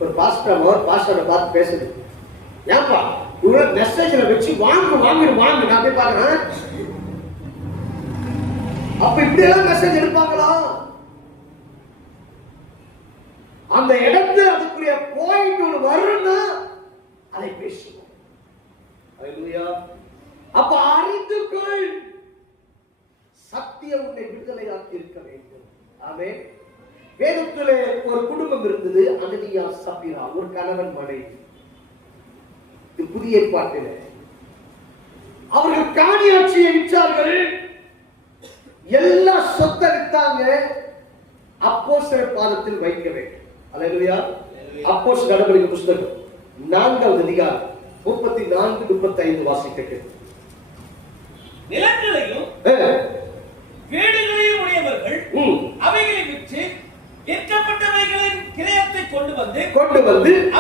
ஒரு பாஸ்டரை பார்த்து பேசுது, ஏன்பா இவ்வளவு மெசேஜ்ல வச்சு வாங்க நான் போய் பாக்குறேன். அப்ப இப்படி எல்லாம் மெசேஜ் எடுப்பாங்களா? அந்த இடத்துல அதுக்குரிய பாயிண்ட் ஒன்று வரும்னா அதை பேசுவோம். அல்லேலூயா. அப்ப அறிந்து கொள், சத்தியம் உன்னை விடுதலையாக்கி இருக்க வேண்டும். ஆமென். வேதத்திலே ஒரு குடும்பம் இருந்தது, அனனியா சப்பீரா, ஒரு கணவன் மனைவி. இது புதிய ஏற்பாட்டிலே அவர்கள் காணியாட்சியை விற்றார்கள், எல்லா சொத்தை வித்தாங்க, அப்போஸ்தலர் பாதத்தில் வைக்க வேண்டும். அல்லேலூயா. அப்போஸ்தலர் நடவடிக்கை புத்தகம் 4வது அதிகாரம் 34-35 வாசிக்க. நிலங்களையும் வீடுகளையும் உடையவர்கள் அவைகளை விற்று விற்கப்பட்டவைகளின் கிரயத்தை கொண்டு வந்து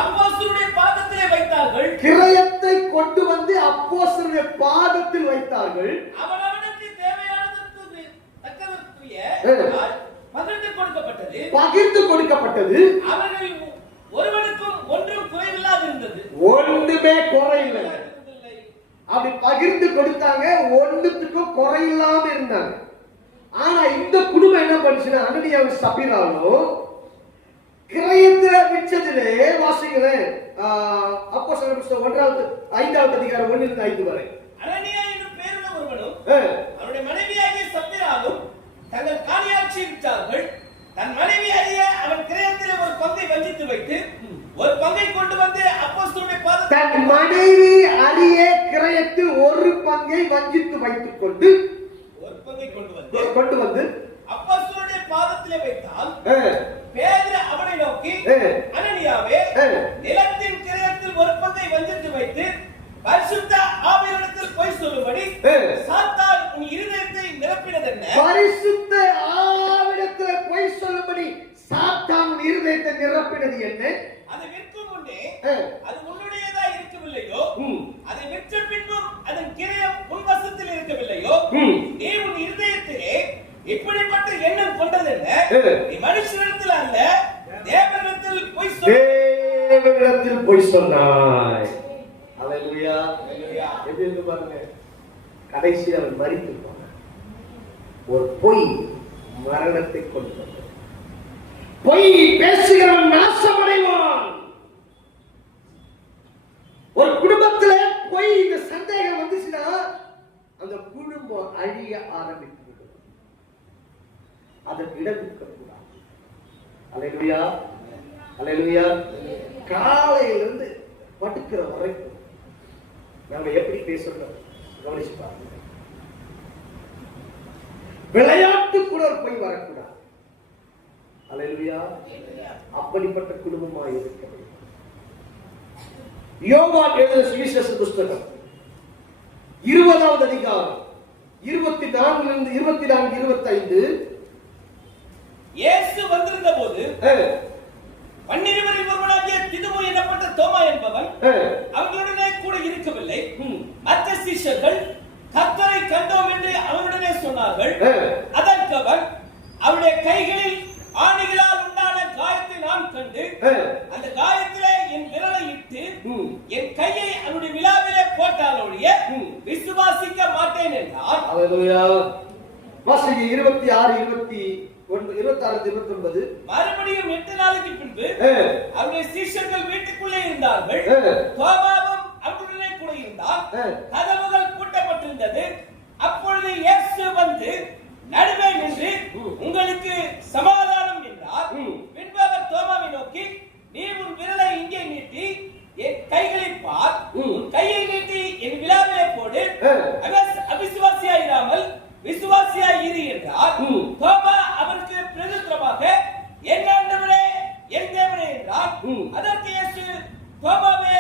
அப்போஸ்தலருடைய பாதத்திலே வைத்தார்கள். கிரயத்தை கொண்டு வந்து அப்போஸ்தலருடைய பாதத்தில் வைத்தார்கள். அவனவனுக்கு தேவையானதற்கு தக்கதற்குரிய பகிர்ந்து கொடுக்கப்பட்டது. அவர்கள் ஒருவனுக்கும் ஒன்றும் குறைவில்லாது இருந்தது. ஒன்றுமே குறையில்லை. அப்படி பகிர்ந்து கொடுத்தாங்க, ஒன்றுத்துக்கும் குறையில்லாம இருந்தாங்க. ஆனா இந்த குடும்பம் என்ன பண்ணுச்சுன்னா, அனனியாவும் சப்பீராவும் கிரயத்தை விற்றதிலே வாசிக்கிறேன். அப்போஸ்தலர் புத்தகம் 5வது அதிகாரம் 1-5 வரை. அனனியா என்ற பேருள்ள ஒருவனும் அவருடைய மனைவியாகிய சப்பீராவும் தங்கள் காணியாட்சியை விற்றார்கள். தன் மனைவி அறிய அவன் கிரயத்திலே ஒரு பங்கை வஞ்சித்து வைத்து ஒரு பங்கை கொண்டு வந்து அப்போஸ்தலருடைய பாதத்தில், தன் மனைவி அறிய கிரயத்தில் ஒரு பங்கை வஞ்சித்து வைத்துக் கொண்டு ஒரு பங்கை கொண்டு வந்து அப்போஸ்தலருடைய பாதத்திலே வைத்தால், பேதுரு அவனை நோக்கி, அனனியாவே, நிலத்தின் கிரயத்தில் ஒரு பங்கை வஞ்சித்து வைத்து பரிசுத்த ஆவியானவரிடத்தில் பொய் சொல்லும்படி சாத்தான் உன் இருதயத்தை தப்பினது என்ன? அதை விற்கும் முன்னே ஆ. அது உன்னுடையதா இருக்கவில்லையோ, ம். அதை விற்ற பின்பும் அதன் கிரயம் உன் வசத்தில் இருக்கவில்லையோ, ம். நீ உன் இருதயத்திலே இப்படிப்பட்ட எண்ணம் கொண்டதென்ன? ஆ. நீ மனுஷனிடத்தில் அல்ல, தேவனிடத்தில் பொய் சொல். தேவனிடத்தில் பொய் சொன்னாய். அல்லேலூயா. எப்படி இருக்கு பாருங்க. கடைசி அவன் மரித்து போனான். ஒரு பொய் மரணத்தை கொண்டு வந்தது. பொய் பேசுகிறவன் நாசமடைவான். ஒரு குடும்பத்துல பொய் இந்த சந்தேகம் வந்துச்சுன்னா அந்த குடும்பம் அழிய ஆரம்பித்து விடும். அதற்கு இடம் கொடுக்கக்கூடாது. அல்லேலூயா. அல்லேலூயா. காலையிலிருந்து படுக்கிற வரைக்கும் நாம எப்படி பேசுறோம் கவனிச்சு பாருங்க. விளையாட்டு கூட ஒரு பொய் வரக்கூடாது. அல்லேலூயா. அப்படிப்பட்ட குடும்பமாக இருக்க வேண்டும். யோவான் எழுதின சுவிசேஷ புஸ்தகம் 20வது அதிகாரம் 24 25 இயேசு வந்திருந்த போது பன்னிருவரில் ஒருவனாகிய திதுமு எனப்பட்ட தோமா என்பவன் அவர்களுடனே கூட இருக்கவில்லை. மற்ற சீஷர்கள் கர்த்தரை கண்டோம் என்று அவனுடனே சொன்னார்கள். அதற்கு அவன், அவருடைய கைகளில் ஆணிகளால் உண்டான காயத்தை நான் கண்டு அந்த காயத்திலே என் விரலை இட்டு என் கையை அவருடைய விழாவிலே போட்டாலொழிய விசுவாசிக்க மாட்டேன் என்றார். அல்லேலூயா. வாசிங்க 26 26 29. மறுபடியும் 8 நாளுக்கு பின்பு அவருடைய சீஷர்கள் வீட்டுக்குள்ளே இருந்தார்கள். தோமாவும் அவருடனே கூட இருந்தார். கதவுகள் பூட்டப்பட்டிருந்தது. அப்பொழுது இயேசு வந்து நடுவே நின்று உங்களுக்கு சமாதானம் என்றார். பின்பு அவர் தோமாவை நோக்கி, நீ உன் விரலை இங்கே நீட்டி என் கைகளை பார், உன் கையை நீட்டி என் விழாவிலே போடு, அவிசுவாசியாயிராமல் விசுவாசியாய் இரு என்றார். தோமா அவருக்கு பிரதித்திரமாக, என் ஆண்டவரே என் தேவனே என்றார். அதற்கு இயேசு, தோமாவே,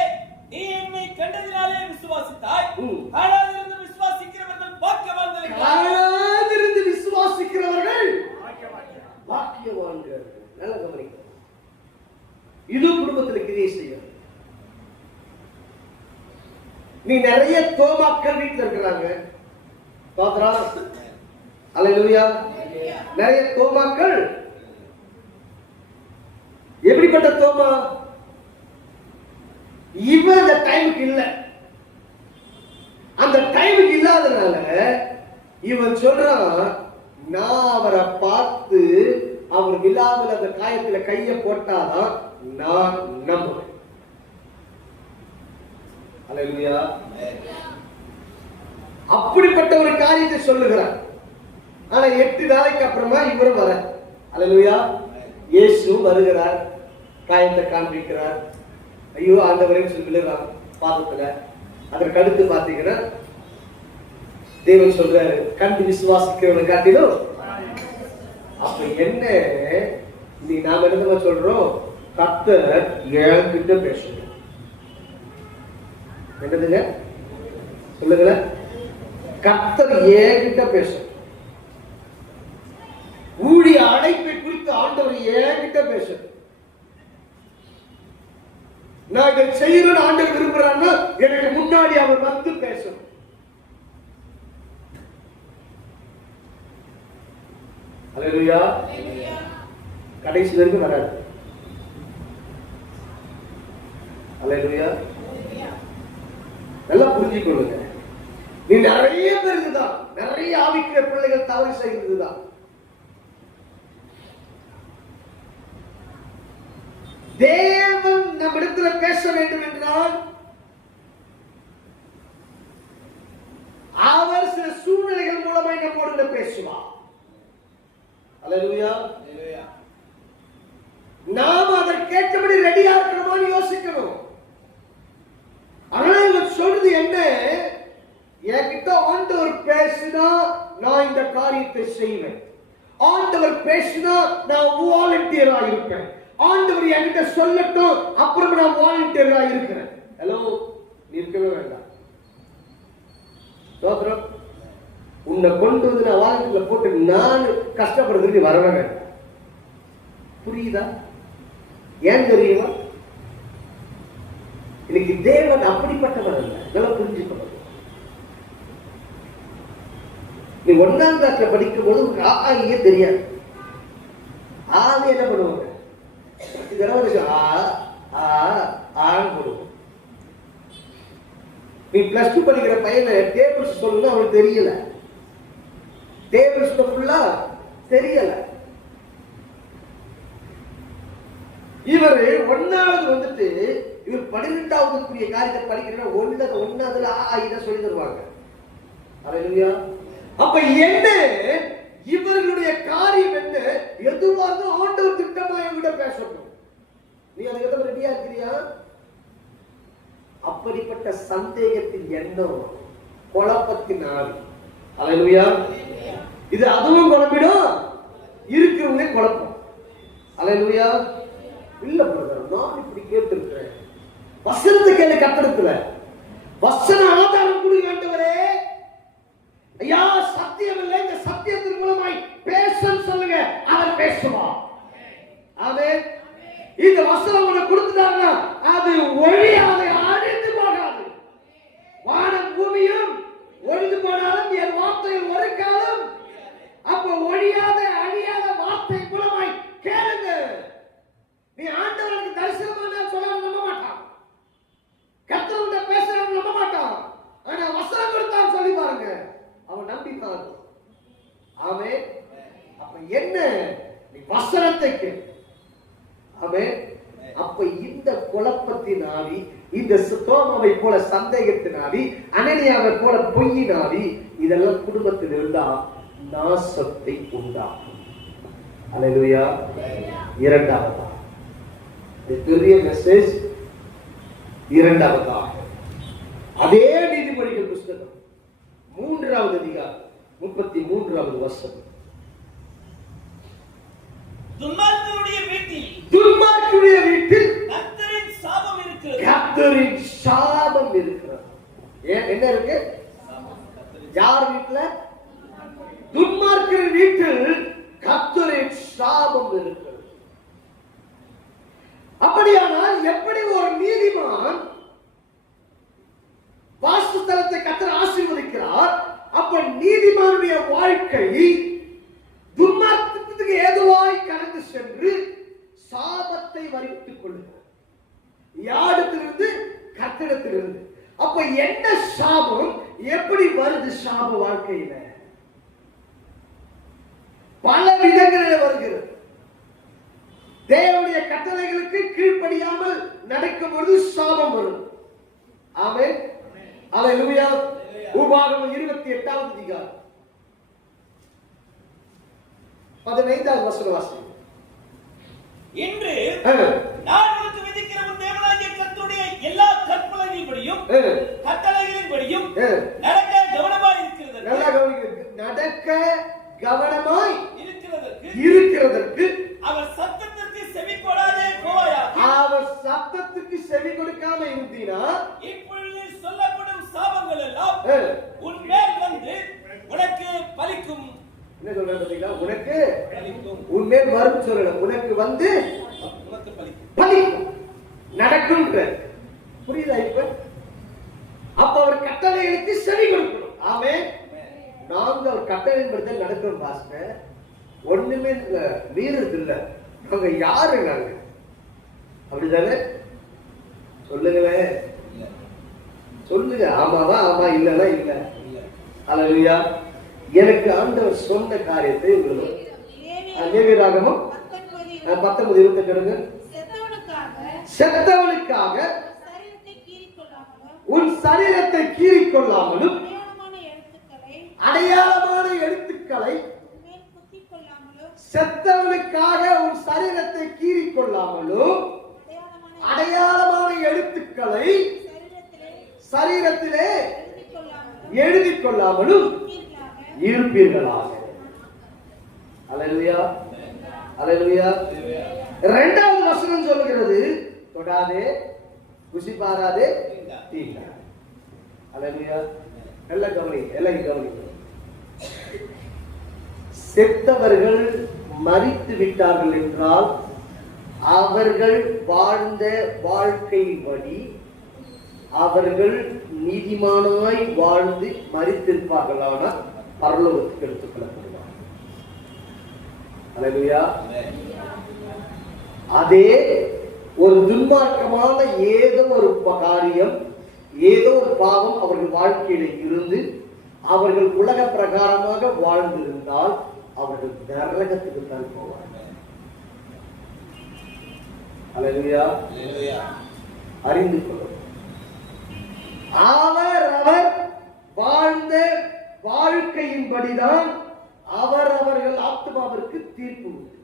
நீ என்னை கண்டதினாலே விசுவாசித்தாய், காணாதிருந்து விசுவாசிக்கிறவர்கள் பாக்கியவான்கள். காணாதிருந்து விசுவாசிக்கிறவர்கள் பாக்கியவான்கள். நல்ல கவனிக்க. இது குடும்பத்தில் கிரியை செய்யும். நீ நிறைய தோமாக்கள் வீட்டில் இருக்கிறாங்க. அல்லேலூயா. நிறைய தோமாக்கள். எப்படிப்பட்ட தோமா? இவன் அந்த டைமுக்கு இல்ல. அந்த டைமுக்கு இல்லாதனால இவன் சொல்றான், நான் அவரை பார்த்து அவர் விழாவில் அந்த காயத்துல கைய போட்டாதான் நான் நம்புவேன். அல்லேலூயா. அப்படிப்பட்ட ஒரு காரியத்தை சொல்லுகிறார். ஆனா 8 நாளைக்கு அப்புறமா இவரும் வர. அல்லேலூயா. இயேசு வருகிறார், காயத்தை காண்பிக்கிறார். ஐயோ ஆண்டவரே சொல்லி விழுறான் பாதத்துல. அதற்கு அடுத்து பாத்தீங்கன்னா தேவன் சொல்றாரு, கண்டு விசுவாசிக்கிறவனை காட்டிலும். அப்ப என்ன, நீ நாம என்ன சொல்றோம்? கர்த்தர் என்கிட்ட பேசணும். என்னதுங்க சொல்லுங்களேன்? கர்த்தர் என்கிட்ட பேசணும். ஊழிய அழைப்பை குறித்து ஆண்டவர் என்கிட்ட பேசணும். நான் இதை செய்யணும்னு ஆண்டவர் விரும்புறான்னா எனக்கு முன்னாடி அவர் வந்து பேசணும். அல்லேலூயா. கடைசி வரைக்கும் வராது. அல்லேலூயா. நல்லா புரிஞ்சுக்கொள்ளுங்க. நீ நிறைய பேர் இதுதான், நிறைய ஆவிக்கிற பிள்ளைகள் தவறு செய்கிறதுதான். தேவன் நம்மிடத்துல பேச வேண்டும் என்றால் அவர் சில சூழ்நிலைகள் மூலமாய் நம்மோடு பேசுவார். அல்லேலூயா. நாம் அதற்கேற்றபடி ரெடியா இருக்கணுமான்னு யோசிக்கணும். ஆனா இவர் சொல்றது என்ன? என்கிட்ட ஆண்டவர் பேசினா நான் இந்த காரியத்தை செய்வேன். ஆண்டவர் பேசினா நான் வாலண்டியரா இருப்பேன். ஆண்டவர் என்கிட்ட சொல்லட்டும், அப்புறம் நான் வாலண்டியரா இருக்கிறேன். ஹலோ, இருக்கவே வேண்டாம். சோத்ரம், உன்னை கொண்டு வந்து நான் வாலண்டியர்ல போட்டு நான் கஷ்டப்படுறதுக்கு வரவே வேண்டாம். புரியுதா? ஏன் தெரியுமா? இன்னைக்கு தேவன் அப்படிப்பட்டவர் அல்ல. நல்லா புரிஞ்சுக்கணும். நீ 1ஆம் கிளாஸ்ல படிக்கும் போது உங்களுக்கு ஆயே தெரியாது. ஆளே என்ன பண்ணுவாங்க? இதெல்லாம் போடுவோம். நீ +2 படிக்கிற பையனை டேபிள்ஸ் சொல்லணும் அவனுக்கு தெரியல. டேபிள்ஸ் ஃபுல்லா தெரியல. இவர் 1வது வந்துட்டு இவர் 12வது காரியத்தை படிக்கிற 1ஆவதுல இதை சொல்லி தருவாங்க. அல்லேலூயா. அப்ப என்ன இவர்களுடைய காரியம் என்ன? எதுவாக ஆண்டவர் திட்டமா என்கிட்ட பேசணும். நீ அதுக்கு ரெடியா இருக்கிறியா? அப்படிப்பட்ட சந்தேகத்தின் எண்ணம், குழப்பத்தின் ஆவி. அல்லேலூயா. இது அதுவும் குழப்பிடும், இருக்கிறவங்க குழப்பம். அல்லேலூயா. இல்ல பிரதர், நான் இப்படி கேட்டிருக்கிறேன். வசனத்தை கேள்வி கத்தெடுக்கல. வசன ஆதாரம் கொடுங்க ஆண்டவரே. ஐயா சத்தியம் இல்லை, இந்த சத்தியத்தின் மூலமாய் பேசன்னு சொல்லுங்க, அவர் பேசுவார். ஆமென். இந்த வசனம் உனக்கு கொடுத்துட்டாங்கன்னா அது ஒழியாத, அழிந்து போகாது. வானம் பூமியும் ஒழிந்து போனாலும் என் வார்த்தையில் ஒரு காலம். அப்ப ஒழியாத அழியாத வார்த்தை மூலமாய் கேளுங்க. நீ ஆண்டவருக்கு தரிசனமான சொல்ல நம்ப மாட்டான், கர்த்தருடைய பேசுறவங்க நம்ப மாட்டான். ஆனா வசனம் கொடுத்தான் சொல்லி பாருங்க, அவன் நம்பித்தான். ஆமென். அப்ப என்ன? நீ வசனத்தை கேளு. ஆமென். அப்ப இந்த குழப்பத்தின் ஆவி, இந்த தோமாவை போல சந்தேகத்தின் ஆவி, அனனியாவை போல பொய்யின் ஆவி, இதெல்லாம் குடும்பத்தில் இருந்தா நாசத்தை உண்டாகும். அல்லேலூயா. இரண்டாவதா பெரிய மெசேஜ். இரண்டாவதாக அதே நீதிமொழிகள் புத்தகம் 3வது அதிகாரம் 33வது வசனம். துன்மார்க்கனுடைய வீட்டில் கர்த்தரின் சாபம் இருக்கிறது. கர்த்தரின் சாபம் இருக்கிறது. என்ன இருக்கு? யார் வீட்டுல? துன்மார்க்கரின் வீட்டில் கர்த்தரின் சாபம் இருக்கிறது. அப்படியானால் எப்படி ஒரு நீதிமான் வாசஸ்தலத்தை கர்த்தர் ஆசீர்வதிக்கிறார், அப்ப நீதிமானுடைய வாழ்க்கை துன்மார்க்கத்துக்கு ஏதுவாய் கடந்து சென்று சாபத்தை வரித்துக் கொள்ளுகிறார். யாரிடத்திலிருந்து? கர்த்தரிடத்திலிருந்து. அப்ப என்ன சாபம் எப்படி வருது? சாப வாழ்க்கையில பல விதங்களில் வருகிறது. தேவனுடைய கட்டளைகளுக்கு கீழ்ப்படியாமல் நடக்கும் பொழுது சாபம் வரும். ஆமென். அல்லேலூயா. உபாகமம் 28வது அதிகாரம் 15வது வசனம் வாசி. இன்று நான் உனக்கு விதிக்கிற உன் தேவனாகிய கர்த்தருடைய எல்லா கற்பனைகளின்படியும் கட்டளைகளின்படியும் நடக்க கவனமாய் இருக்கிறது. நல்லா கவனிக்கிறது. நடக்க கவனமாய் இருக்கிறதற்கு அவர் சத்தத்திற்கு செவி கொடாதே போவாயாக. அவர் சத்தத்துக்கு செவி கொடுக்காம இருந்தீனா இப்பொழுது சொல்லப்படும் சாபங்கள் எல்லாம் உன் மேல் வந்து உனக்கு பலிக்கும். என்ன சொல்றாரு பாத்தீங்களா? உனக்கு பலிக்கும். உன் மேல் வரும் சொல்லல, உனக்கு வந்து உனக்கு பலிக்கும். பலிக்கும், நடக்கும். புரியுதா இப்ப? அப்ப அவர் கட்டளைகளுக்கு செவி கொடுக்கணும். ஆமென். நாங்க அவர் கட்டளையின்படி நடக்கிறோம் பாஸ்டர். ஒண்ணுமே மீறது இல்ல. நாங்க யாரு? நாங்க அப்படிதானே? சொல்லுங்களேன், சொல்லுங்க. ஆமாவா? ஆமா. இல்லனா இல்ல. அல்லேலூயா. எனக்கு ஆண்டவர் சொன்ன காரியத்தை உங்களுக்கு லேவியராகமம் 19:28 செத்தவனுக்காக உன் சரீரத்தை கீறிக்கொள்ளாமலும் அடையாளமான எழுத்துக்களை செத்தவனுக்காக உன் சரீரத்தை கீறிக்கொள்ளாமலும் அடையாளமான எழுத்துக்களை சரீரத்திலே எழுதிக் கொள்ளாமலும் இருப்பீர்களாக. அல்லேலூயா. அல்லேலூயா. 2வது வசனம் சொல்லுகிறது, தொடாதே, ருசி பாராதே, தீண்டாதே. அல்லேலூயா. எல்லாம் கவனி, எல்லாம் கவனி. செத்தவர்கள் மரித்து விட்டார்கள் என்றால் அவர்கள் வாழ்ந்த வாழ்க்கையின்படி அவர்கள் நீதிமானாய் வாழ்ந்து மரித்திருப்பார்களான பரலோகத்துக்கு எடுத்துக் கொள்ளப்படுவார். அல்லேலூயா. அதே ஒரு துன்மார்க்கமான ஏதோ ஒரு காரியம், ஏதோ ஒரு பாவம் அவர்கள் வாழ்க்கையில இருந்து அவர்கள் உலக பிரகாரமாக வாழ்ந்திருந்தால் அவர்கள் நரகத்துக்கு தான் போவார்கள். அல்லேலூயா. அறிந்து கொள்ளும். அவர் வாழ்ந்த வாழ்க்கையின்படிதான் அவர்கள் ஆத்மாவிற்கு தீர்ப்பு உண்டு.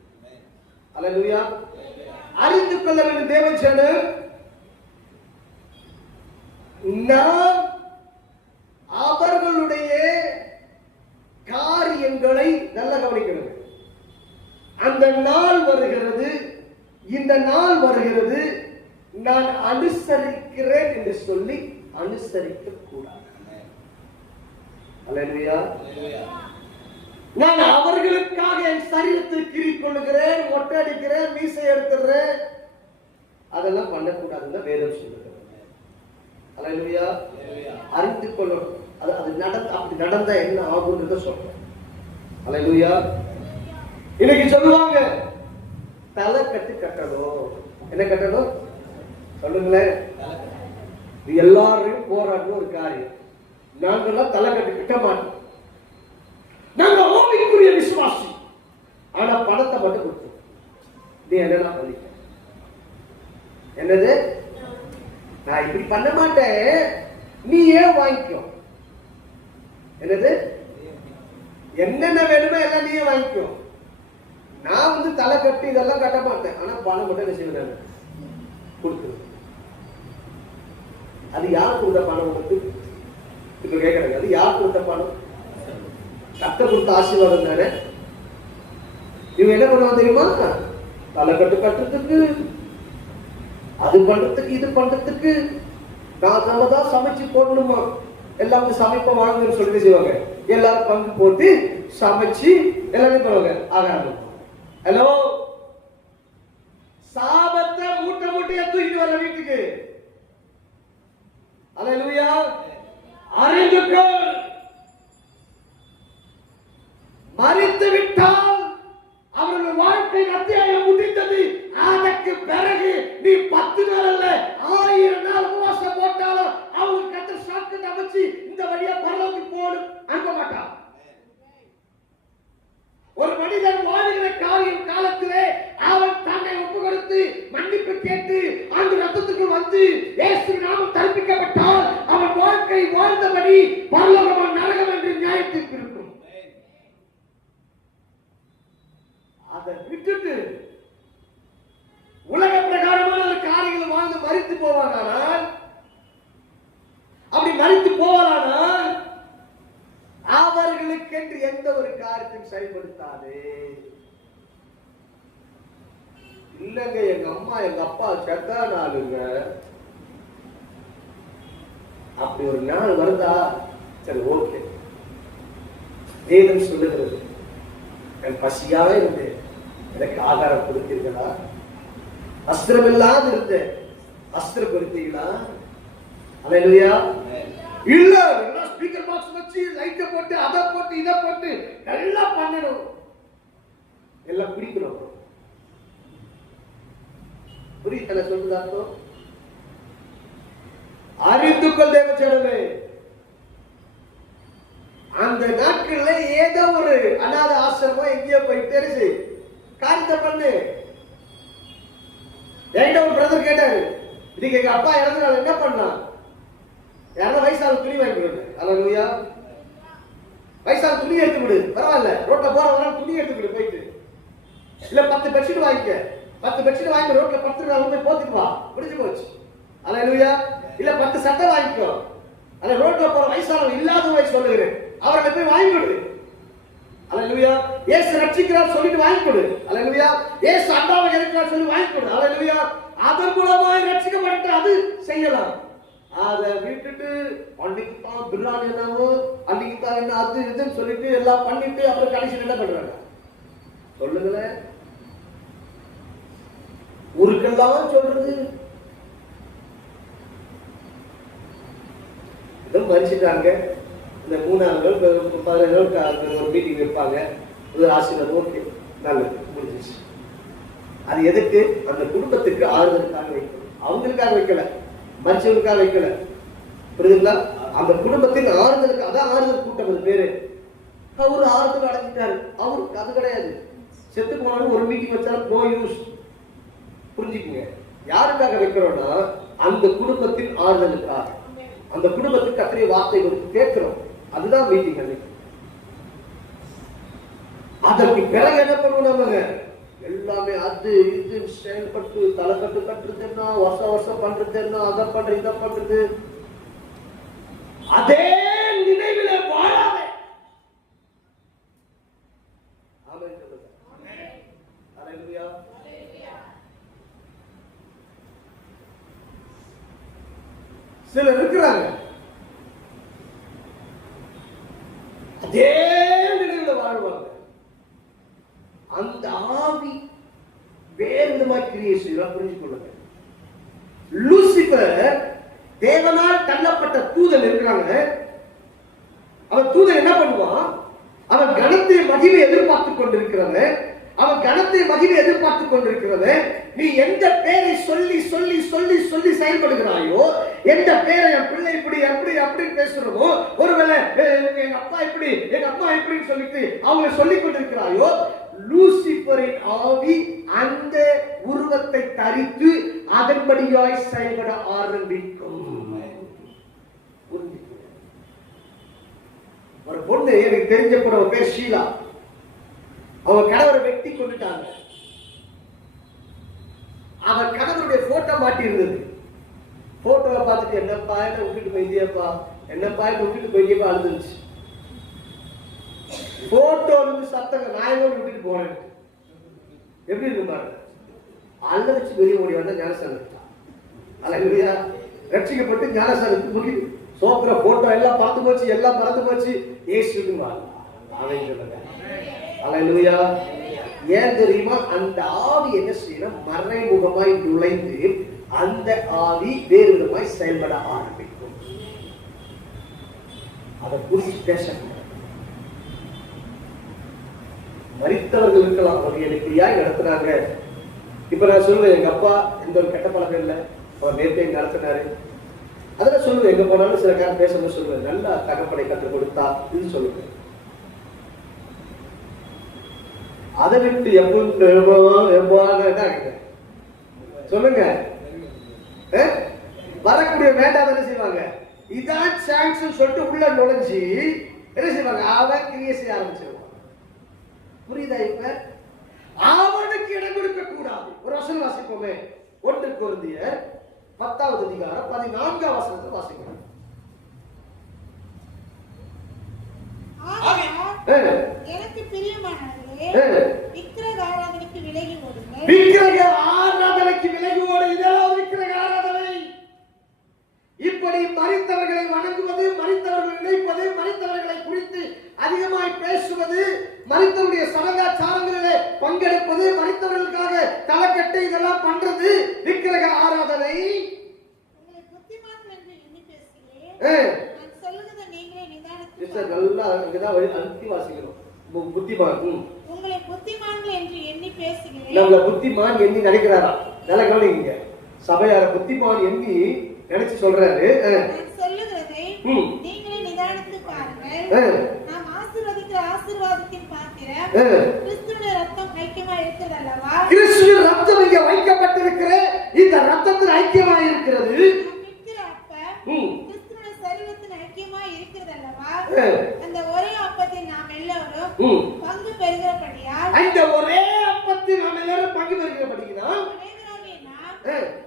அல்லேலூயா. அறிந்து கொள்ள வேண்டும் தேவஜனம். நாம் அவர்களுடைய காரியங்களை நல்ல கவனிக்கணும். அந்த நாள் வருகிறது, இந்த நாள் வருகிறது, நான் அனுசரிக்கிறேன் என்று சொல்லி அனுசரிக்க கூடாது. அல்லேலூயா. நான் அவர்களுக்காக என் சரீரத்தில் கிரிக்கொள்ளுகிறேன், மொட்டை அடிக்கிறேன், மீசை எடுத்துறேன், அதெல்லாம் பண்ணக்கூடாதுன்னு வேதம் சொல்லுகிறது. அல்லேலூயா. அறிந்து கொள்ளணும். அது அப்படி நடந்தா என்ன ஆகும்ன்றத சொல்றேன். அல்லேலூயா. இன்னைக்கு சொல்லுவாங்க தலை கட்டு கட்டணும். என்ன கட்டணும் சொல்லுங்களேன். இது எல்லாரும் போராடுற ஒரு காரியம். நாங்கெல்லாம் தலை கட்டு கட்ட மாட்டோம். நாங்க ஆவிக்குரிய விசுவாசி. ஆனா பணத்தை மட்டும் கொடுத்தோம். நீ என்னெல்லாம் பண்ணிக்க? என்னது? நான் இப்படி பண்ண மாட்டேன், நீ ஏன் வாங்கிக்கோ. என்னது? என்னென்ன வேணுமோ எல்லாம் நீயே வாங்கிக்கோ. நான் தலை கட்டி இதெல்லாம் கட்ட மாட்டேன், ஆனா பணம் மட்டும் என்ன செய்வேன் கொடுத்துருவேன். அது யார் கொடுத்த பணம் உங்களுக்கு? இப்ப கேட்கறாங்க, அது யார் கொடுத்த பணம்? கட்ட கொடுத்த ஆசீர்வாதம் தானே. இவங்க என்ன பண்ணுவாங்க தெரியுமா? தலை கட்டு கட்டுறதுக்கு, அது பண்றதுக்கு, இது பண்றதுக்கு நான் நல்லதான் சமைச்சு போடணுமா, எல்லாமே சமைப்ப வாங்கன்னு சொல்லிட்டு செய்வாங்க. எல்லாரும் பங்கு போட்டு சமைச்சு எல்லாமே பண்ணுவாங்க. ஆகாரம். ஹலோ, சாபத்தை மூட்டை மூட்டையா தூக்கிட்டு வர வீட்டுக்கு. அல்லேலூயா. அறிந்துக்கொள். மரித்து விட்டால் அவர்கள் வாழ்க்கை அத்தியாயம் முடிந்தது. அதற்கு பிறகு நீ 10 நாள் அல்ல 1000 நாள் உபவாசம் போட்டாலும் அவங்க கத்த சாக்கு அமைச்சு இந்த வழியா பரலோகத்துக்கு போடும் அனுப்ப மாட்டான். ஒரு மனிதன் வாழ்கிற காரியம் காலத்திலே அவன் தன்னை ஒப்பு கொடுத்து மன்னிப்பு கேட்டு அந்த ரத்தத்துக்கு வந்து இயேசு நாமம் தரிப்பிக்கப்பட்டால் அவன் வாழ்க்கை வாழ்ந்தபடி பரலோகமா நரகம் என்று நியாயத்திற்கு இருக்கும். அதை விட்டுட்டு உலக பிரகாரமான காரியங்கள் வாழ்ந்து மரித்து போவானால், அப்படி மரித்து போவானால் அவர்களுக்கென்று எந்த ஒரு காரியத்தையும் செயல்படுத்தாது. இல்லங்க, எங்க அம்மா எங்க அப்பா செத்தா நாளுங்க, அப்படி ஒரு நாள் வருதா? சரி, ஓகே. வேதம் சொல்லுகிறது, என் பசியாக இருந்தேன், எனக்கு ஆகாரம் கொடுத்தீர்களா? அஸ்திரம் இல்லாது இருந்தேன், அஸ்திரம் கொடுத்தீங்களா? அல்லேலூயா. இல்ல, எல்லாம் ஸ்பீக்கர் பாக்ஸ் வச்சு லைட்டை போட்டு அதை போட்டு இதை போட்டு எல்லாம் பண்ணணும், எல்லாம் பிடிக்கணும். புரியுது சொல்லுதா? அறிந்து கொள் தேவச்சடமே. அந்த நாட்கள்ல ஏதோ ஒரு அநாத ஆசிரமம் எங்கேயோ போய் தெரிஞ்சு காரியத்தை பண்ணு. என்கிட்ட ஒரு பிரதர் கேட்டாரு, இதுக்கு எங்க அப்பா இறந்தனால என்ன பண்ணலாம்? யாரா வயசான துணி வாங்கி கொடுங்க. அல்லேலூயா. வயசான துணி எடுத்து விடு, பரவாயில்ல. ரோட்ல போறவங்க துணி எடுத்து விடு போயிட்டு. இல்ல 10 பெட்ஷீட் வாங்கிக்க, 10 பெட்ஷீட் வாங்கி ரோட்ல 10 நாள் போய் போத்திட்டு வா, முடிஞ்சு போச்சு. அல்லேலூயா. இல்ல 10 சட்டை வாங்கிக்கோ. அல்ல ரோட்ல போற வயசானவங்க இல்லாதவங்க சொல்லுகிறேன், அவரை போய் வாங்கி கொடு. அல்லேலூயா. இயேசு ரட்சிக்கிறார் சொல்லிட்டு வாங்கி கொடு. அல்லேலூயா. இயேசு அண்டாவை இருக்கிறார் சொல்லி வாங்கி கொடு. அல்லேலூயா. அதன் மூலமாய் ரட்சிக்கப்பட்டு அது செய்யலாம். அதை விட்டுட்டு அன்னைக்கு தான் பிரியாணி என்னவோ, அன்னைக்கு தான் என்ன அது இதுன்னு சொல்லிட்டு எல்லாம் பண்ணிட்டு அப்புறம் கடைசியில் என்ன பண்றாங்க சொல்லுங்களேன். ஊருக்கெல்லாம் சொல்றது மறிச்சிட்டாங்க. இந்த 3 நாள் 15 நாள் ஒரு மீட்டிங் வைப்பாங்க, ஒரு ஆசீர்வாதம். ஓகே, நல்லது, முடிஞ்சிச்சு. அது எதுக்கு? அந்த குடும்பத்துக்கு ஆறுதலுக்காக வைக்கணும். அவங்களுக்காக வைக்கல, மறிச்சவங்களுக்காக வைக்கல. புரியுதுங்களா? அந்த குடும்பத்தின் ஆறுதலுக்கு. அதான் ஆறுதல் கூட்டம். அது பேரு. அவரு ஆறுதல் அடைஞ்சிட்டாரு. அவருக்கு அது கிடையாது. செத்து போனாலும் ஒரு மீட்டிங் வச்சாலும் நோ யூஸ். புரிஞ்சுக்குங்க. யாருக்காக வைக்கிறோம்னா அந்த குடும்பத்தின் ஆறுதலுக்காக. அந்த குடும்பத்துக்கு கத்திரிய வார்த்தை கொடுத்து கேட்கிறோம். அதுதான் மீட்டிங். அன்னைக்கு அதற்கு பிறகு என்ன பண்ணுவோம்? நம்ம எல்லாமே அது இது செயல்பட்டு தலைக்கட்டு கட்டுறது என்ன, வருஷம் பண்றது என்ன, அதை பண்றது இதை பண்றது. அதே நினைவிலே வாழாத. ஆமென் சொல்லுங்க. ஹல்லேலூயா. சிலர் இருக்கிறாங்க அதே நிலையில வாழ்வாங்க. அந்த ஆவி வேறு விதமா கிரியை செய்யலாம். புரிஞ்சு கொள்ளுங்க. லூசிபர் தேவனால் தள்ளப்பட்ட தூதன் இருக்கிறாங்க. அவன் தூதன் என்ன பண்ணுவான்? அவன் கனத்தை மகிமை எதிர்பார்த்துக் கொண்டிருக்கிறவன். அவன் கனத்தை மகிமை எதிர்பார்த்துக் கொண்டிருக்கிறவன். நீ எந்த பேரை சொல்லி சொல்லி சொல்லி சொல்லி செயல்படுகிறாயோ, எந்த பேரை என் பிள்ளை இப்படி அப்படி அப்படின்னு பேசுறோமோ, ஒருவேளை எங்க அப்பா இப்படி எங்க அம்மா இப்படின்னு சொல்லிட்டு அவங்க சொல்லிக் கொண்டிருக்கிறாயோ, லூசிபரின் ஆவி அந்த உருவத்தை தரித்து அதன்படியாய் செயல்பட ஆரம்பிக்கும். ஒரு பொண்ணு எனக்கு தெரிஞ்ச பொண்ணு பேர் ஷீலா. அவன் கணவரை வெட்டி கொண்டுட்டாங்க. அவன் கணவருடைய போட்டோ மாட்டி இருந்தது. போட்டோவை பார்த்துட்டு என்னப்பா என்ன விட்டுட்டு போயிட்டியப்பா, என்னப்பா என்ன விட்டுட்டு போயிட்டியப்பா அழுதுச்சு. போட்டோ இருந்து சத்தங்க நாயகோடு விட்டுட்டு போனேன். எப்படி இருந்தாங்க? அள்ள வச்சு வெளியே ஓடி வந்த ஞானசானத்துக்கு. அல்லேலூயா. ரட்சிக்கப்பட்டு ஞானசானத்துக்கு முடியும். சோத்திர போட்டோ எல்லாம் பார்த்து போச்சு, எல்லாம் மறந்து போச்சு. இயேசுவின் வாழ்வு. ஆமென் சொல்லுங்க. அல்லேலூயா. ஏன் தெரியுமா? அந்த ஆவி என்ன செய்யணும்? மறைமுகமாய் நுழைந்து அந்த ஆவி வேறு விதமாய் செயல்பட ஆரம்பிக்கும். அதை குறித்து பேசணும். மரித்தவர்கள் இருக்கலாம், அவர் எனக்கு ஏன் நடத்துனாங்க. இப்ப நான் சொல்லுவேன், எங்க அப்பா எந்த ஒரு கெட்ட பழக்கம் இல்லை, அவர் நேர்த்தை நடத்தினாரு. அதெல்லாம் சொல்லுவேன். எங்க போனாலும் சில காலம் பேசணும் சொல்லுவேன். நல்லா தகப்பனை கற்றுக் கொடுத்தா இது சொல்லுவேன். அதை விட்டு சொல்லுங்க. வரக்கூடிய வேண்டாம் என்ன செய்வாங்க? இதான் சான்ஸ் சொல்லிட்டு உள்ள நுழைஞ்சி என்ன செய்வாங்க? அவன் கிரியை செய்ய ஆரம்பிச்சிருவான். புரியுதா? இப்ப அவனுக்கு இடம் கொடுக்க கூடாது. ஒரு வசனம் வாசிப்போமே. 1 கொரிந்தியர் 10வது அதிகாரம் 14வது வசனத்தை வாசிக்கணும். எனக்கு பிரியமானவர்களே, விக்கிரக ஆராதனைக்கு விலகி ஓடுங்கள். விக்கிரக ஆராதனைக்கு விலகி ஓடு. இதெல்லாம் விக்கிரக ஆராதனை. இப்படி மரித்தவர்களை வணங்குவது, மரித்தவர்களை நினைப்பது, மரித்தவர்களை குறித்து அதிகமாய் பேசுவது, மரித்தவருடைய சடங்காச்சாரங்களிலே பங்கெடுப்பது, மரித்தவர்களுக்காக தலைக்கட்டு இதெல்லாம் பண்றது விக்கிரக ஆராதனை. உங்களை புத்திமான்கள் என்று எண்ணி பேசுகிறேன். நான் சொல்லுகிறதை நீங்களே நிதானித்து நல்லா இங்கதான் அழுத்தி வாசிக்கணும். புத்திமான். உங்களை புத்திமான்கள் என்று எண்ணி பேசுகிறேன். நம்மள புத்திமான் எண்ணி நினைக்கிறாரா? நல்லா கவனிங்க. சபையார புத்திமான் எண்ணி நினைச்சு சொல்றாரு. நான் சொல்லுகிறதை நீங்களே நிதானித்து பாருங்கள். நாம் ஆசீர்வதிக்கிற ஆசீர்வாதத்தின் பாத்திரம் கிறிஸ்துவின் ரத்தம் ஐக்கியமா இருக்கிறது அல்லவா? கிறிஸ்துவின் ரத்தம் இங்கே வைக்கப்பட்டிருக்கிற இந்த ரத்தத்தில் ஐக்கியமா இருக்கிறது. விக்கிற அப்பம் கிறிஸ்துவின் சரீரத்தின் ஐக்கியமா இருக்கிறது அல்லவா? அந்த ஒரே அப்பத்தில் நாம் எல்லாரும் பங்கு பெறுகிறபடியால், அந்த ஒரே அப்பத்தில் நாம் எல்லாரும் பங்கு பெறுகிறபடியால்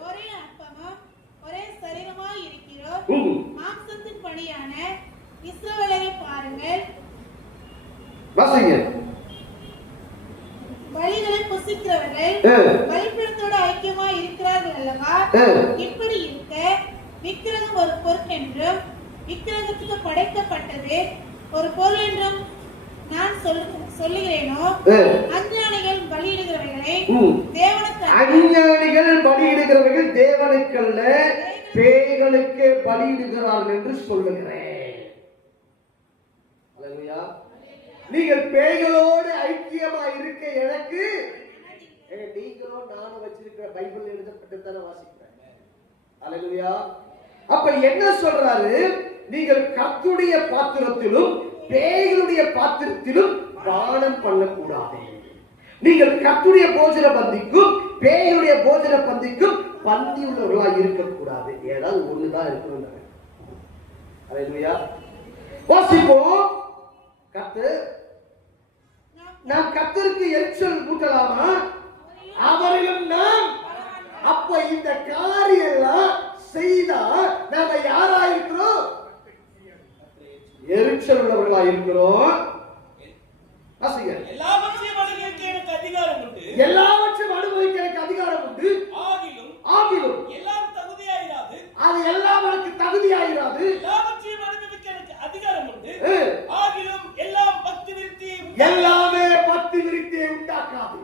ஒரே அப்பமும் ஒரே சரீரமாய் இருக்கிறோம். மாம்சத்தின் படியான இஸ்ரவேலரை பாருங்கள். வாசிங்க. பலிகளை புசிக்கிறவர்கள் பலிபீடத்தோடு ஐக்கியமாய் இருக்கிறார்கள் அல்லவா? இப்படி இருக்க விக்கிரகம் ஒரு பொருள் என்றும் விக்கிரகத்துக்கு படைக்கப்பட்டது ஒரு பொருள் என்றும் நான் சொல்லுகிறேனோ அஞ்ஞானிகள் பலியிடுகிறவர்களை அஞ்ஞானிகள் பலியிடுகிறவர்கள் தேவனுக்கல்ல பேய்களுக்கு பலியிடுகிறார்கள் என்று சொல்லுகிறேன். அல்லேலூயா. நீங்கள் பேய்களோடு ஐக்கியமா இருக்க எனக்கு நீங்களும் நானும் வச்சிருக்கிற பைபிள் எழுதப்பட்டதான வாசிக்கிறேன். அல்லேலூயா. அப்ப என்ன சொல்றாரு? நீங்கள் கர்த்தருடைய பாத்திரத்திலும் பேய்களுடைய பாத்திரத்திலும் பானம் பண்ணக்கூடாது. நீங்கள் கர்த்தருடைய போஜன பந்திக்கும் பேய்களுடைய போஜன பந்திக்கும் பந்தி உள்ளவர்களாக இருக்கக்கூடாது. ஏதாவது ஒண்ணுதான் இருக்கணும். அல்லேலூயா. வாசிப்போம். கர்த்தர் நாம் கர்த்தருக்கு எரிச்சல் ஊட்டலாமா? அவரிலும் நாம். அப்ப இந்த காரியம் எல்லாம் செய்தா நாம யாரா இருக்கிறோம்? எரிச்சல் உள்ளவர்களா இருக்கிறோம். எல்லாவற்றையும் அனுபவிக்க எனக்கு அதிகாரம் உண்டு. எல்லாவற்றையும் அனுபவிக்க எனக்கு அதிகாரம் உண்டு. ஆகிலும் எல்லாம் தகுதியாயிராது. அது எல்லாம் எனக்கு தகுதியாயிராது. எல்லாவற்றையும் அனுபவிக்க எனக்கு அதிகாரம் உண்டு. ஆகிலும் எல்லாம் பக்தி விருத்தியை எல்லாமே பக்தி விருத்தியை உண்டாக்காது.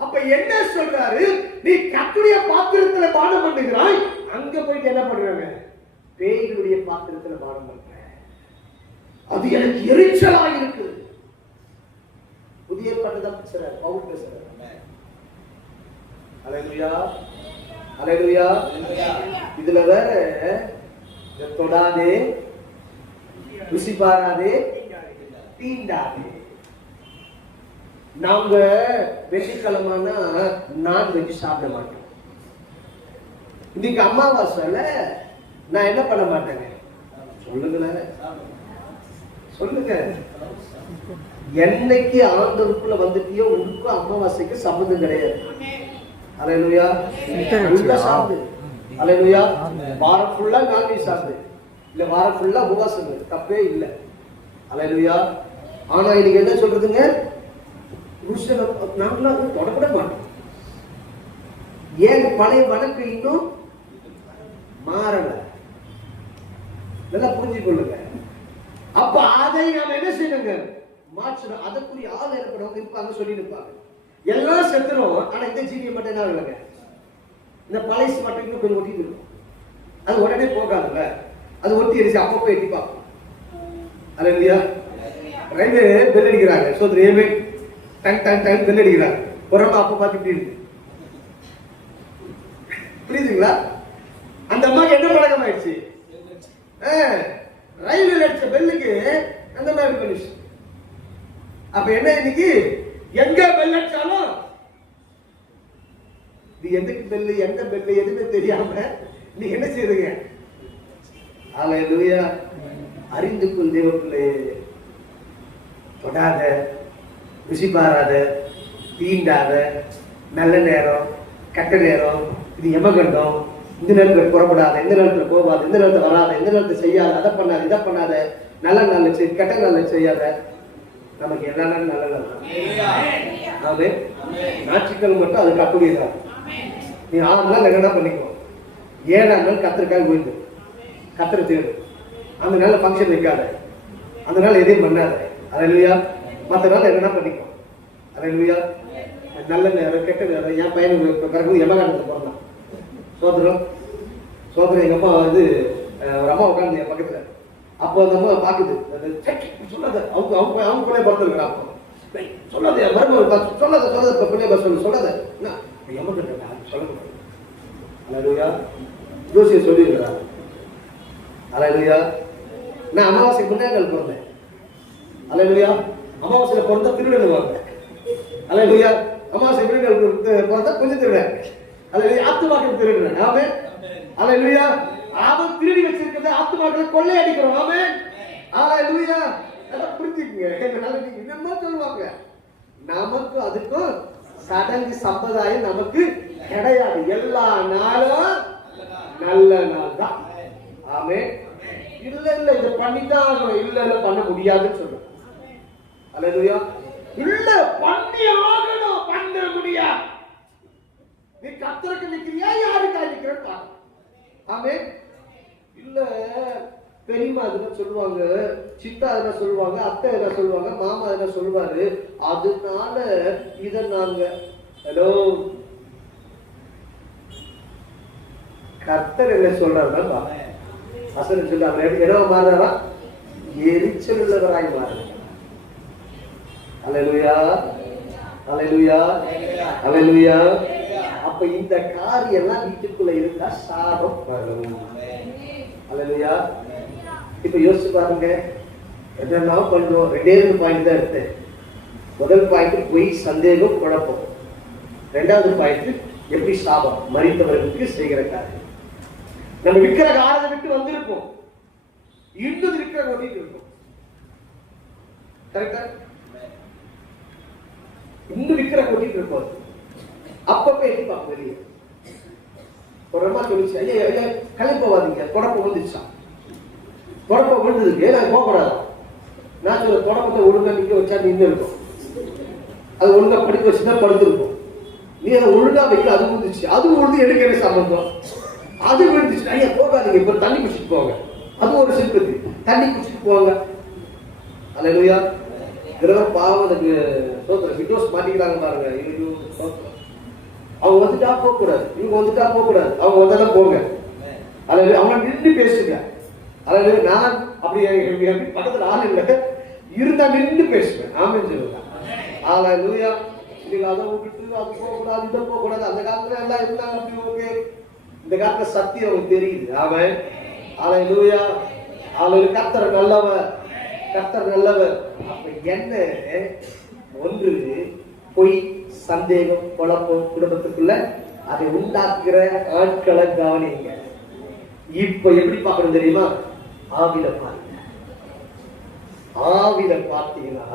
அப்ப என்ன சொல்றாரு? நீ கர்த்தருடைய பாத்திரத்துல பானம் பண்ணுகிறாய், அங்க போயிட்டு என்ன பண்றாங்க? பேய்களுடைய பாத்திரத்துல பானம் பண்ற. அது எனக்கு எரிச்சலா இருக்கு. புதிய ஏற்பாட்டுல பேசுறாரு, பவுல் பேசுறாரு. அல்லேலூயா, அல்லேலூயா. இதுல வேற தொடாதே, ருசி பாராதே, தீண்டாதே. நாங்க வெள்ளிக்கிழமைனா நான்வெஜ் சாப்பிட மாட்டோம். இன்னைக்கு அமாவாசைல நான் என்ன பண்ண மாட்டேங்க? சொல்லுங்களேன், சொல்லுங்க. என்னைக்கு ஆண்டவருக்குள்ள வந்துட்டியோ உனக்கும் அமாவாசைக்கு சம்பந்தம் கிடையாது. அல்லேலூயா. சாப்பிடு. அல்லேலூயா. வாரம் ஃபுல்லா நான்வெஜ் சாப்பிடு, இல்ல வாரம் ஃபுல்லா உபவாசம், தப்பே இல்லை. அல்லேலூயா. ஆனா இன்னைக்கு என்ன சொல்றதுங்க? நாங்களும் தொடப்பட மாட்டோம். ஏன்? பழைய வழக்கு இன்னும் மாறல. நல்லா புரிஞ்சு கொள்ளுங்க. அப்ப அதை நாம என்ன செய்யணுங்க? மாற்றணும். அதற்குரிய ஆள் ஏற்படுவாங்க இருப்பாங்க, சொல்லி இருப்பாங்க. எல்லாம் செத்துரும். ஆனா இந்த ஜீவியை மட்டும் என்ன இல்லைங்க, இந்த பழைய மட்டும் இன்னும் கொஞ்சம் ஒட்டிட்டு இருக்கும். அது உடனே போகாதுல்ல, அது ஒட்டி அடிச்சு அப்பப்போ எட்டி பார்ப்போம். அல்லேலூயா. ரயில்வே பெல் அடிக்கிறாங்க, சோதரி டைம் டைம் டைம் பெல் அடிக்கிறாங்க. ஒரு அம்மா அப்ப பார்த்து இப்படி இருக்கு. புரியுதுங்களா? அந்த அம்மாக்கு என்ன பழக்கம் ஆயிடுச்சு? ரயில்வே அடிச்ச பெல்லுக்கு அந்த மாதிரி பண்ணிச்சு. அப்ப என்ன, இன்னைக்கு எங்க பெல் அடிச்சாலும் இது எதுக்கு பெல்லு, எந்த பெல்லு எதுவுமே தெரியாம நீ என்ன செய்யுங்க? அல்லேலூயா. அறிந்து கொள் தேவப்பிள்ளை. தொடாத, ருசி பாராத, தீண்டாத, நல்ல நேரம் கெட்ட நேரம், இது எமகண்டம், இந்த நேரத்தில் புறப்படாத, இந்த நேரத்தில் போகாத, இந்த நேரத்தில் வராத, இந்த நேரத்தில் செய்யாத, அதை பண்ணாத, இதை பண்ணாத, நல்ல நாள் செய், கெட்ட நாள் செய்யாத. நமக்கு எல்லா நாளும் நல்ல நாள். அது ஞாயிற்றுக்கிழமை மட்டும் அது கட்டுடையதான். நீ 6 நாள் என்ன பண்ணிக்கோ. 7ஆம் நாள் கத்திரிக்காய் போயிட்டு கத்திர தேடு. அந்த நாள் ஃபங்க்ஷன் வைக்காத, அந்த நாள் எதையும் பண்ணாத. அல்லேலூயா. மற்ற நாள் என்னென்ன பண்ணிக்கோ. அல்லேலூயா. நல்ல நேரம் கெட்ட நேரம். என் பையனுக்கு பிறகு எமகாண்டத்தில் பிறந்தான். சோதரம் சோதரம். எங்கள் அம்மா வந்து ஒரு அம்மா உட்காந்து என் பக்கத்தில். அப்போ அந்த அம்மா பார்க்குது, சொல்லாத, அவங்க அவங்க அவங்க பிள்ளை பிறந்திருக்கிறான். அப்போ சொல்லாத, மருமகள் சொல்லாத, சொல்லாத, இப்போ பிள்ளை சொல்லு, சொல்லாத. என்ன எமகண்டம் சொல்லக்கூடாது. அல்லேலூயா. ஜோசியை சொல்லியிருக்கிறார். அல்லேலூயா. நான் அமாவாசைக்கு முன்னாடி பிறந்தேன். அல்லேலூயா. அமாவாசையில பிறந்தா திருவிழாங்க. அல்லேலூயா. அமாவாசை பிறந்தா கொஞ்சம் திருவிழா. அல்லேலூயா. ஆத்துமாக்கள் திருவிழா. ஆமென். அல்லேலூயா. அவன் திருடி வச்சிருக்கிறத ஆத்துமாக்களை கொள்ளையடிக்கிறோம். ஆமென். அல்லேலூயா. அதெல்லாம் புரிஞ்சுக்குங்க. நாளைக்கு என்னமோ சொல்லுவாங்க. நமக்கு அதுக்கும் சடங்கு சம்பிரதாயம் நமக்கு கிடையாது. எல்லா நாளும் நல்ல நாள் தான். ஆமென். இல்ல இல்ல இத பண்ணிதான் ஆகணும், இல்ல இல்ல பண்ண முடியாதுன்னு சொல்றேன். அல்லேலூயா. இல்ல பண்ணி ஆகணும், பண்ண முடியாது. நீ கர்த்தருக்கு நிக்கிறியா, யாருக்கா நிக்கிறன்னு பாரு. ஆமென். இல்ல பெரியம்மா எதுனா சொல்லுவாங்க, சித்தா எதுனா சொல்லுவாங்க, அத்தை எதுனா சொல்லுவாங்க, மாமா எதுனா சொல்லுவாரு. அதனால இத நாங்க ஹலோ கர்த்தர் என்ன சொல்றாருன்னா அசல் சொல்றாங்க, இடவ மாறுறாரா, எரிச்சல் உள்ளவராய் மாறு. அல்லேலூயா, அல்லேலூயா, அல்லேலூயா. அப்ப இந்த காரியம் எல்லாம் வீட்டுக்குள்ள இருந்தா சாபம் வரும். அல்லேலூயா. இப்ப யோசிச்சு பாருங்க, என்னெல்லாம் பண்றோம். 2 பாயிண்ட் தான் எடுத்தேன். முதல் பாயிண்ட் பொய், சந்தேகம், குழப்பம். 2வது பாயிண்ட் எப்படி சாபம், மரித்தவர்களுக்கு செய்கிற காரியம். நம்ம விக்கிற காரத்தை விட்டு வந்திருப்போம், இன்னும் இருக்கிற ஓட்டிட்டு இருக்கும். கரெக்டா? இன்னும் விக்கிற ஓட்டிட்டு இருப்போம். அப்பப்ப எதிர்பார்ப்போம் வெளியே. ஒரு அம்மா சொல்லிச்சு, ஐயா ஐயா கிளம்பி போவாதீங்க, குழப்பம் வந்துச்சான். குழப்பம் விழுந்ததுக்கு நான் போகக்கூடாது. நான் சொல்ல குழப்பத்தை ஒழுங்கா நிக்க வச்சா நின்று இருக்கும், அது ஒழுங்கா படிக்க வச்சுதான் படுத்திருக்கும். நீ அதை ஒழுங்கா வைக்கல, அது விழுந்துச்சு. அது விழுந்து எனக்கு என்ன சம்பந்தம்? அது விழுந்துச்சு, ஐயா போகாதீங்க, இப்ப தண்ணி குடிச்சிட்டு போங்க. அது ஒரு சிற்பத்தி, தண்ணி குடிச்சிட்டு போவாங்க. அல்லேலூயா. கிரகம் பாவம் அதுக்கு சோத்திரம் விண்டோஸ் மாட்டிக்கிறாங்க பாருங்க. அவங்க வந்துட்டா போக கூடாது, இவங்க வந்துட்டா போக கூடாது, அவங்க வந்தாலும் போங்க. அல்லது அவங்க நின்று பேசுங்க. அதாவது நான் அப்படி பக்கத்துல ஆள் இல்லை, இருந்தா நின்று பேசுவேன். ஆமென் சொல்லுங்க. அல்லேலூயா. நீங்க அதை விட்டுட்டு அது போகக்கூடாது, இதை போகக்கூடாது. அந்த காலத்துல எல்லாம் இருந்தாங்க அப்படி. ஓகே, இந்த காலத்துல சத்தியம் அவங்களுக்கு தெரியுது. ஆமென். அல்லேலூயா. அவங்களுக்கு கர்த்தர் நல்லவர், கர்த்தர் நல்லவர். அப்ப என்ன ஒன்று பொய், சந்தேகம், குழப்பம் குடும்பத்துக்குள்ள அதை உண்டாக்குற ஆட்களை கவனிங்க. இப்ப எப்படி பார்க்கணும் தெரியுமா? ஆவில பாருங்க. ஆவில பார்த்தீங்கன்னா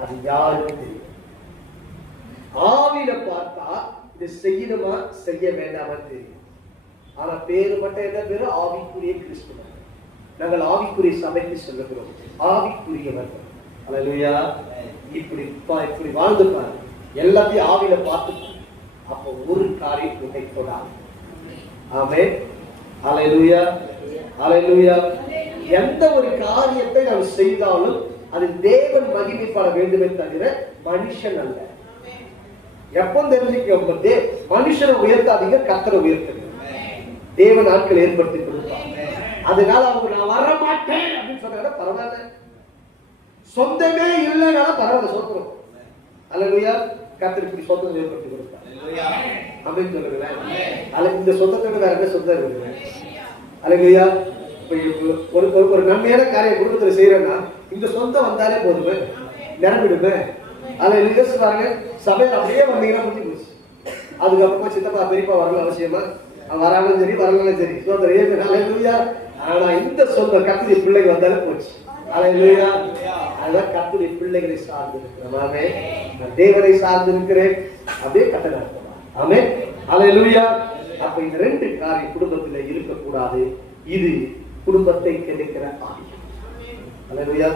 அது யாருக்கும் தெரியும். ஆவில பார்த்தா இது செய்யணுமா செய்ய வேண்டாமா தெரியும். ஆனா பேரு மட்டும் என்ன பேரு? ஆவிக்குரிய கிறிஸ்துவ. நாங்கள் ஆவிக்குரிய சபைக்கு சொல்லுகிறோம், ஆவிக்குரியவர்கள். அல்லேலூயா. இப்படி வாழ்ந்து பாருங்க, எல்லாத்தையும் ஆவில பார்த்து. அப்ப ஒரு காரியம் உடைக்கூடாது. ஆமென். அல்லேலூயா, அல்லேலூயா. எந்த ஒரு காரியத்தை நாம் செய்தாலும் அது தேவன் மகிமைப்பட வேண்டுமே தவிர மனுஷன் அல்ல. எப்போ தெரிஞ்சுக்க, மனுஷனை உயர்த்தாதீங்க, கர்த்தரை உயர்த்துங்க. தேவன் ஆட்கள் ஏற்படுத்தி கொடுப்பாங்க. அதனால அவங்க நான் வர மாட்டேன் அப்படின்னு சொன்னாங்க, பரவாயில்ல. சொந்தமே இல்லைனாலும் பரவாயில்ல, சொந்தம். அல்லேலூயா. கர்த்தர் இப்படி சொந்தம் ஏற்படுத்தி கொடுப்பாங்க அப்படின்னு சொல்லுங்களேன். இந்த சொந்தத்தோட வேற என்ன சொந்தம் இருக்குங்க? அல்லேலூயா. ஒரு நன்மையான காரியம் குடும்பத்துல செய்யறேன்னா இந்த சொந்தம் வந்தாலே போதுமே, நிரம்பிடுமே. அதில் யோசிப்பாங்க, சபையில் அப்படியே வந்தீங்கன்னா முடிஞ்சு போச்சு. அதுக்கப்புறமா சித்தப்பா பெரியப்பா வரல அவசியமா, வராலும் சரி வரலாம் சரி, சொந்தம் ஏற்கனவே. ஆனா இந்த சொந்தம் கர்த்தருடைய பிள்ளைகள் வந்தாலே போச்சு. அல்லேலூயா. அதுதான் கர்த்தருடைய பிள்ளைகளை சார்ந்து இருக்கிறோம். ஆமென். நான் தேவனை சார்ந்து இருக்கிறேன், அப்படியே கட்டளை. ஆமென். அல்லேலூயா. அப்ப இந்த 2 காரியம் குடும்பத்தில் இருக்கக்கூடாது. இது குடும்பத்தை கெடுக்கிற ஆவியம். அல்லேலூயா.